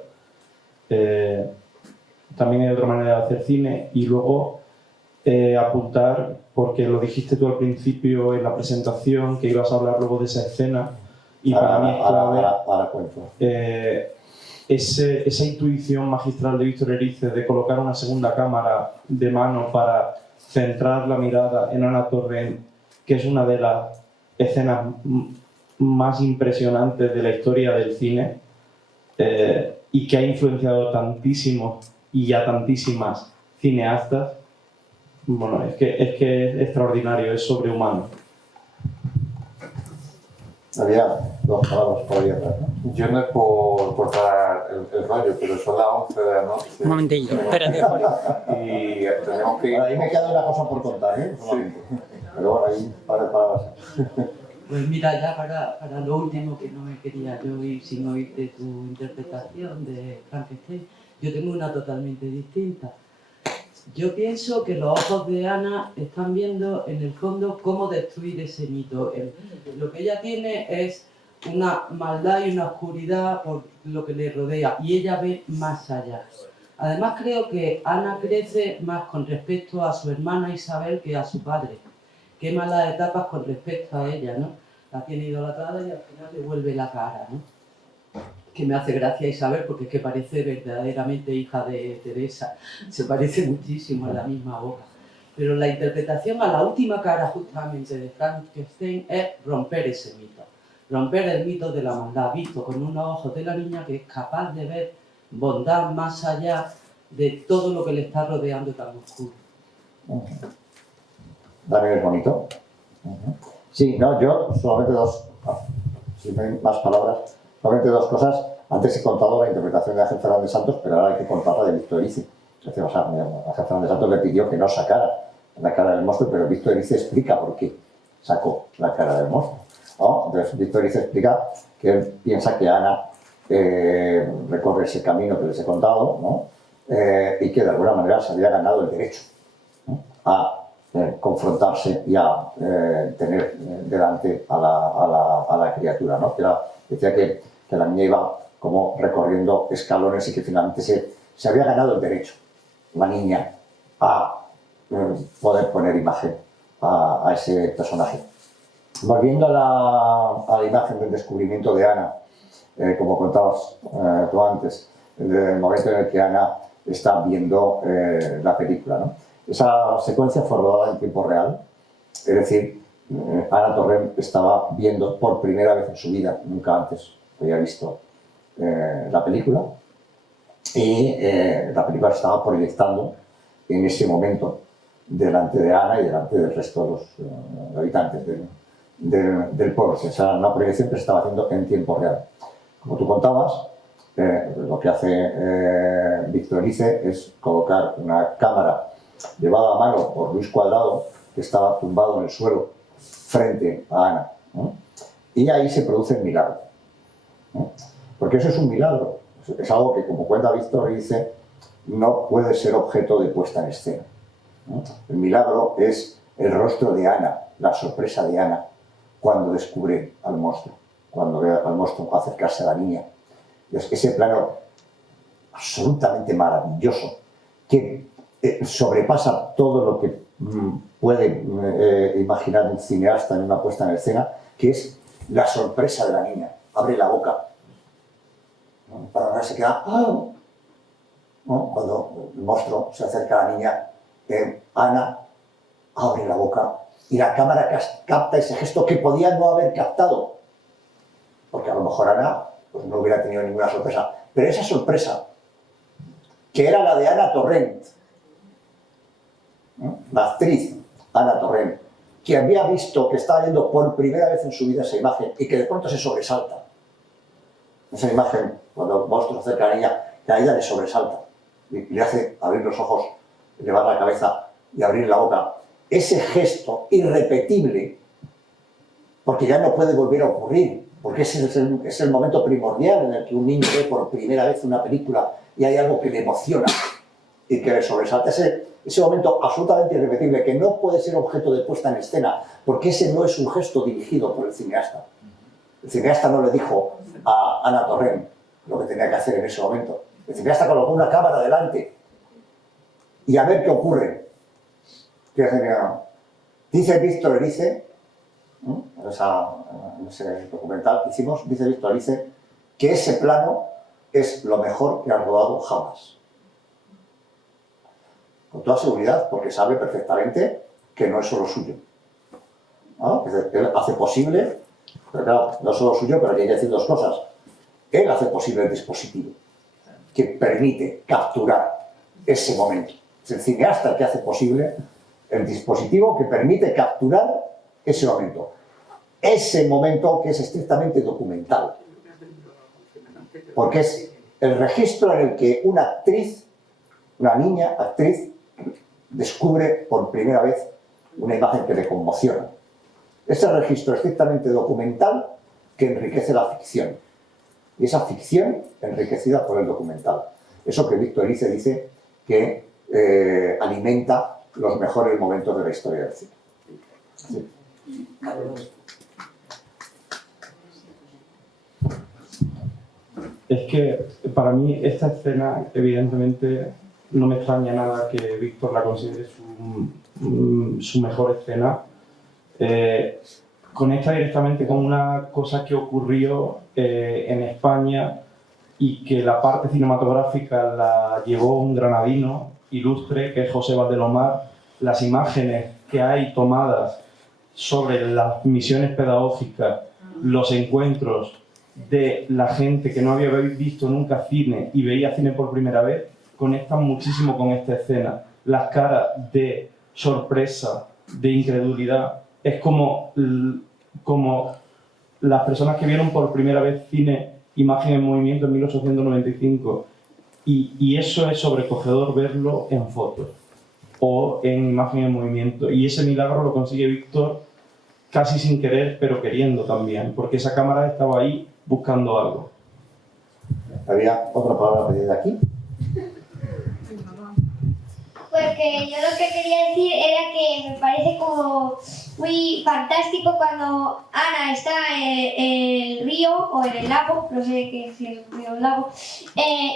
También hay otra manera de hacer cine. Y luego apuntar, porque lo dijiste tú al principio en la presentación, que ibas a hablar luego de esa escena, y para mí es clave esa intuición magistral de Víctor Erice de colocar una segunda cámara de mano para centrar la mirada en Anna Torrent, que es una de las escenas más impresionantes de la historia del cine, y que ha influenciado tantísimos y a tantísimas cineastas, bueno, es que es extraordinario, es sobrehumano. Había dos palabras por ahí atrás, ¿no? Yo no es por cortar el rollo, pero son las 11 de la noche. Un momentillo, espérate, Jorge. Y tenemos que ir. Bueno, ahí me queda una cosa por contar, ¿eh? Solamente. Pero bueno, ahí palabras. Pues mira, ya para lo último, que no me quería yo ir sin oírte tu interpretación de Frankenstein, yo tengo una totalmente distinta. Yo pienso que los ojos de Ana están viendo en el fondo cómo destruir ese mito. Lo que ella tiene es una maldad y una oscuridad por lo que le rodea, y ella ve más allá. Además, creo que Ana crece más con respecto a su hermana Isabel que a su padre. Quema las etapas con respecto a ella, ¿no? La tiene idolatrada y al final le vuelve la cara, ¿no? Que me hace gracia Isabel porque es que parece verdaderamente hija de Teresa. Se parece muchísimo en la misma boca. Pero la interpretación a la última cara justamente de Frankenstein es romper ese mito. Romper el mito de la maldad, visto con unos ojos de la niña que es capaz de ver bondad más allá de todo lo que le está rodeando tan oscuro. También es bonito. Sí, no, yo solamente si no hay más palabras, solamente dos cosas. Antes he contado la interpretación de Ángel Fernández Santos, pero ahora hay que contar la de Víctor Erice. O sea, Ángel Fernández Santos le pidió que no sacara la cara del monstruo, pero Víctor Erice explica por qué sacó la cara del monstruo, ¿no? Entonces Víctor Erice explica que él piensa que Ana recorre ese camino que les he contado, ¿no? Y que de alguna manera se había ganado el derecho, ¿no? A confrontarse y a tener delante a la criatura, ¿no? Decía que la niña iba como recorriendo escalones y que finalmente se había ganado el derecho, la niña, a poder poner imagen a ese personaje. Volviendo a la imagen del descubrimiento de Ana, como contabas tú antes, el momento en el que Ana está viendo la película, ¿no? Esa secuencia fue rodada en tiempo real, es decir, Anna Torrent estaba viendo por primera vez en su vida, nunca antes había visto la película, y la película estaba proyectando en ese momento delante de Ana y delante del resto de los habitantes del pueblo. O sea, una proyección que se estaba haciendo en tiempo real. Como tú contabas, lo que hace Víctor Erice es colocar una cámara llevada a mano por Luis Cuadrado, que estaba tumbado en el suelo frente a Ana, ¿no? Y ahí se produce el milagro, ¿no? Porque eso es un milagro, es algo que, como cuenta Víctor Erice, no puede ser objeto de puesta en escena, ¿no? El milagro es el rostro de Ana, la sorpresa de Ana cuando descubre al monstruo, cuando ve al monstruo acercarse a la niña. Es ese plano absolutamente maravilloso que sobrepasa todo lo que puede imaginar un cineasta en una puesta en escena, que es la sorpresa de la niña. Abre la boca. Para ahora se queda... ¡Oh! ¿No? Cuando el monstruo se acerca a la niña, Ana abre la boca y la cámara capta ese gesto que podía no haber captado. Porque a lo mejor Ana pues, no hubiera tenido ninguna sorpresa. Pero esa sorpresa, que era la de Anna Torrent, ¿no? La actriz Anna Torrent, que había visto, que estaba viendo por primera vez en su vida esa imagen y que de pronto se sobresalta. Esa imagen, cuando el monstruo se acerca a la niña, que a ella le sobresalta y le hace abrir los ojos, elevar la cabeza y abrir la boca. Ese gesto irrepetible, porque ya no puede volver a ocurrir, porque ese es el momento primordial en el que un niño ve por primera vez una película y hay algo que le emociona y que le sobresalta. Ese momento absolutamente irrepetible, que no puede ser objeto de puesta en escena, porque ese no es un gesto dirigido por el cineasta. El cineasta no le dijo a Anna Torrent lo que tenía que hacer en ese momento. El cineasta colocó una cámara delante y a ver qué ocurre. Dice Víctor Erice, ¿no? en ese documental que hicimos, dice Víctor Erice que ese plano es lo mejor que ha rodado jamás. Con toda seguridad, porque sabe perfectamente que no es solo suyo. ¿No? Él hace posible, pero claro, no es solo suyo, pero hay que decir dos cosas. Él hace posible el dispositivo que permite capturar ese momento. Es el cineasta el que hace posible el dispositivo que permite capturar ese momento. Ese momento que es estrictamente documental. Porque es el registro en el que una actriz, una niña actriz, descubre por primera vez una imagen que le conmociona. Ese registro estrictamente documental que enriquece la ficción. Y esa ficción enriquecida por el documental. Eso que Víctor Erice dice que alimenta los mejores momentos de la historia del cine. Sí. Es que para mí esta escena, evidentemente, no me extraña nada que Víctor la considere su mejor escena. Conecta directamente con una cosa que ocurrió en España y que la parte cinematográfica la llevó un granadino ilustre, que es José Valdelomar. Las imágenes que hay tomadas sobre las misiones pedagógicas, los encuentros de la gente que no había visto nunca cine y veía cine por primera vez, conectan muchísimo con esta escena. Las caras de sorpresa, de incredulidad, es como las personas que vieron por primera vez cine, Imagen en Movimiento en 1895, y eso es sobrecogedor verlo en fotos o en Imagen en Movimiento, y ese milagro lo consigue Víctor casi sin querer, pero queriendo también, porque esa cámara estaba ahí buscando algo. ¿Había otra palabra pedida aquí? Pues que yo lo que quería decir era que me parece como muy fantástico cuando Ana está en el río o en el lago, no sé qué si es un río o un lago,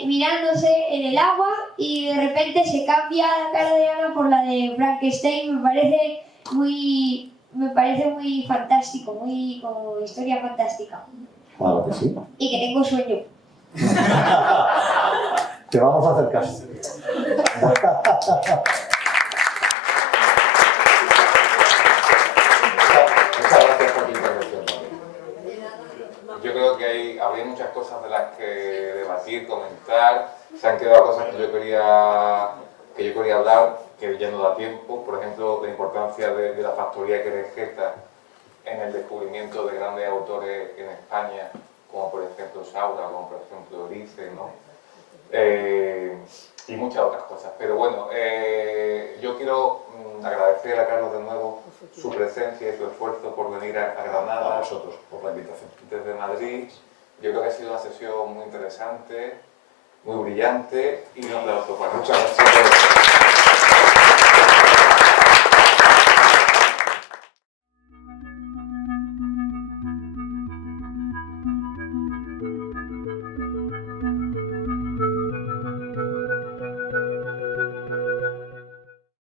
mirándose en el agua y de repente se cambia la cara de Ana por la de Frankenstein. Me parece muy fantástico, muy como historia fantástica. Claro que sí. Y que tengo sueño. Te vamos a hacer caso. Muchas gracias por tu intervención. Yo creo que habría muchas cosas de las que debatir, comentar. Se han quedado cosas que yo quería hablar, que ya no da tiempo. Por ejemplo, la importancia de la factoría que Regeta en el descubrimiento de grandes autores en España, como por ejemplo Saura, como por ejemplo Erice, ¿no? Y muchas otras cosas. Pero bueno, yo quiero agradecer a Carlos de nuevo su presencia y su esfuerzo por venir a Granada. A vosotros, por la invitación. Desde Madrid. Yo creo que ha sido una sesión muy interesante, muy brillante, y un aplauso para muchas gracias.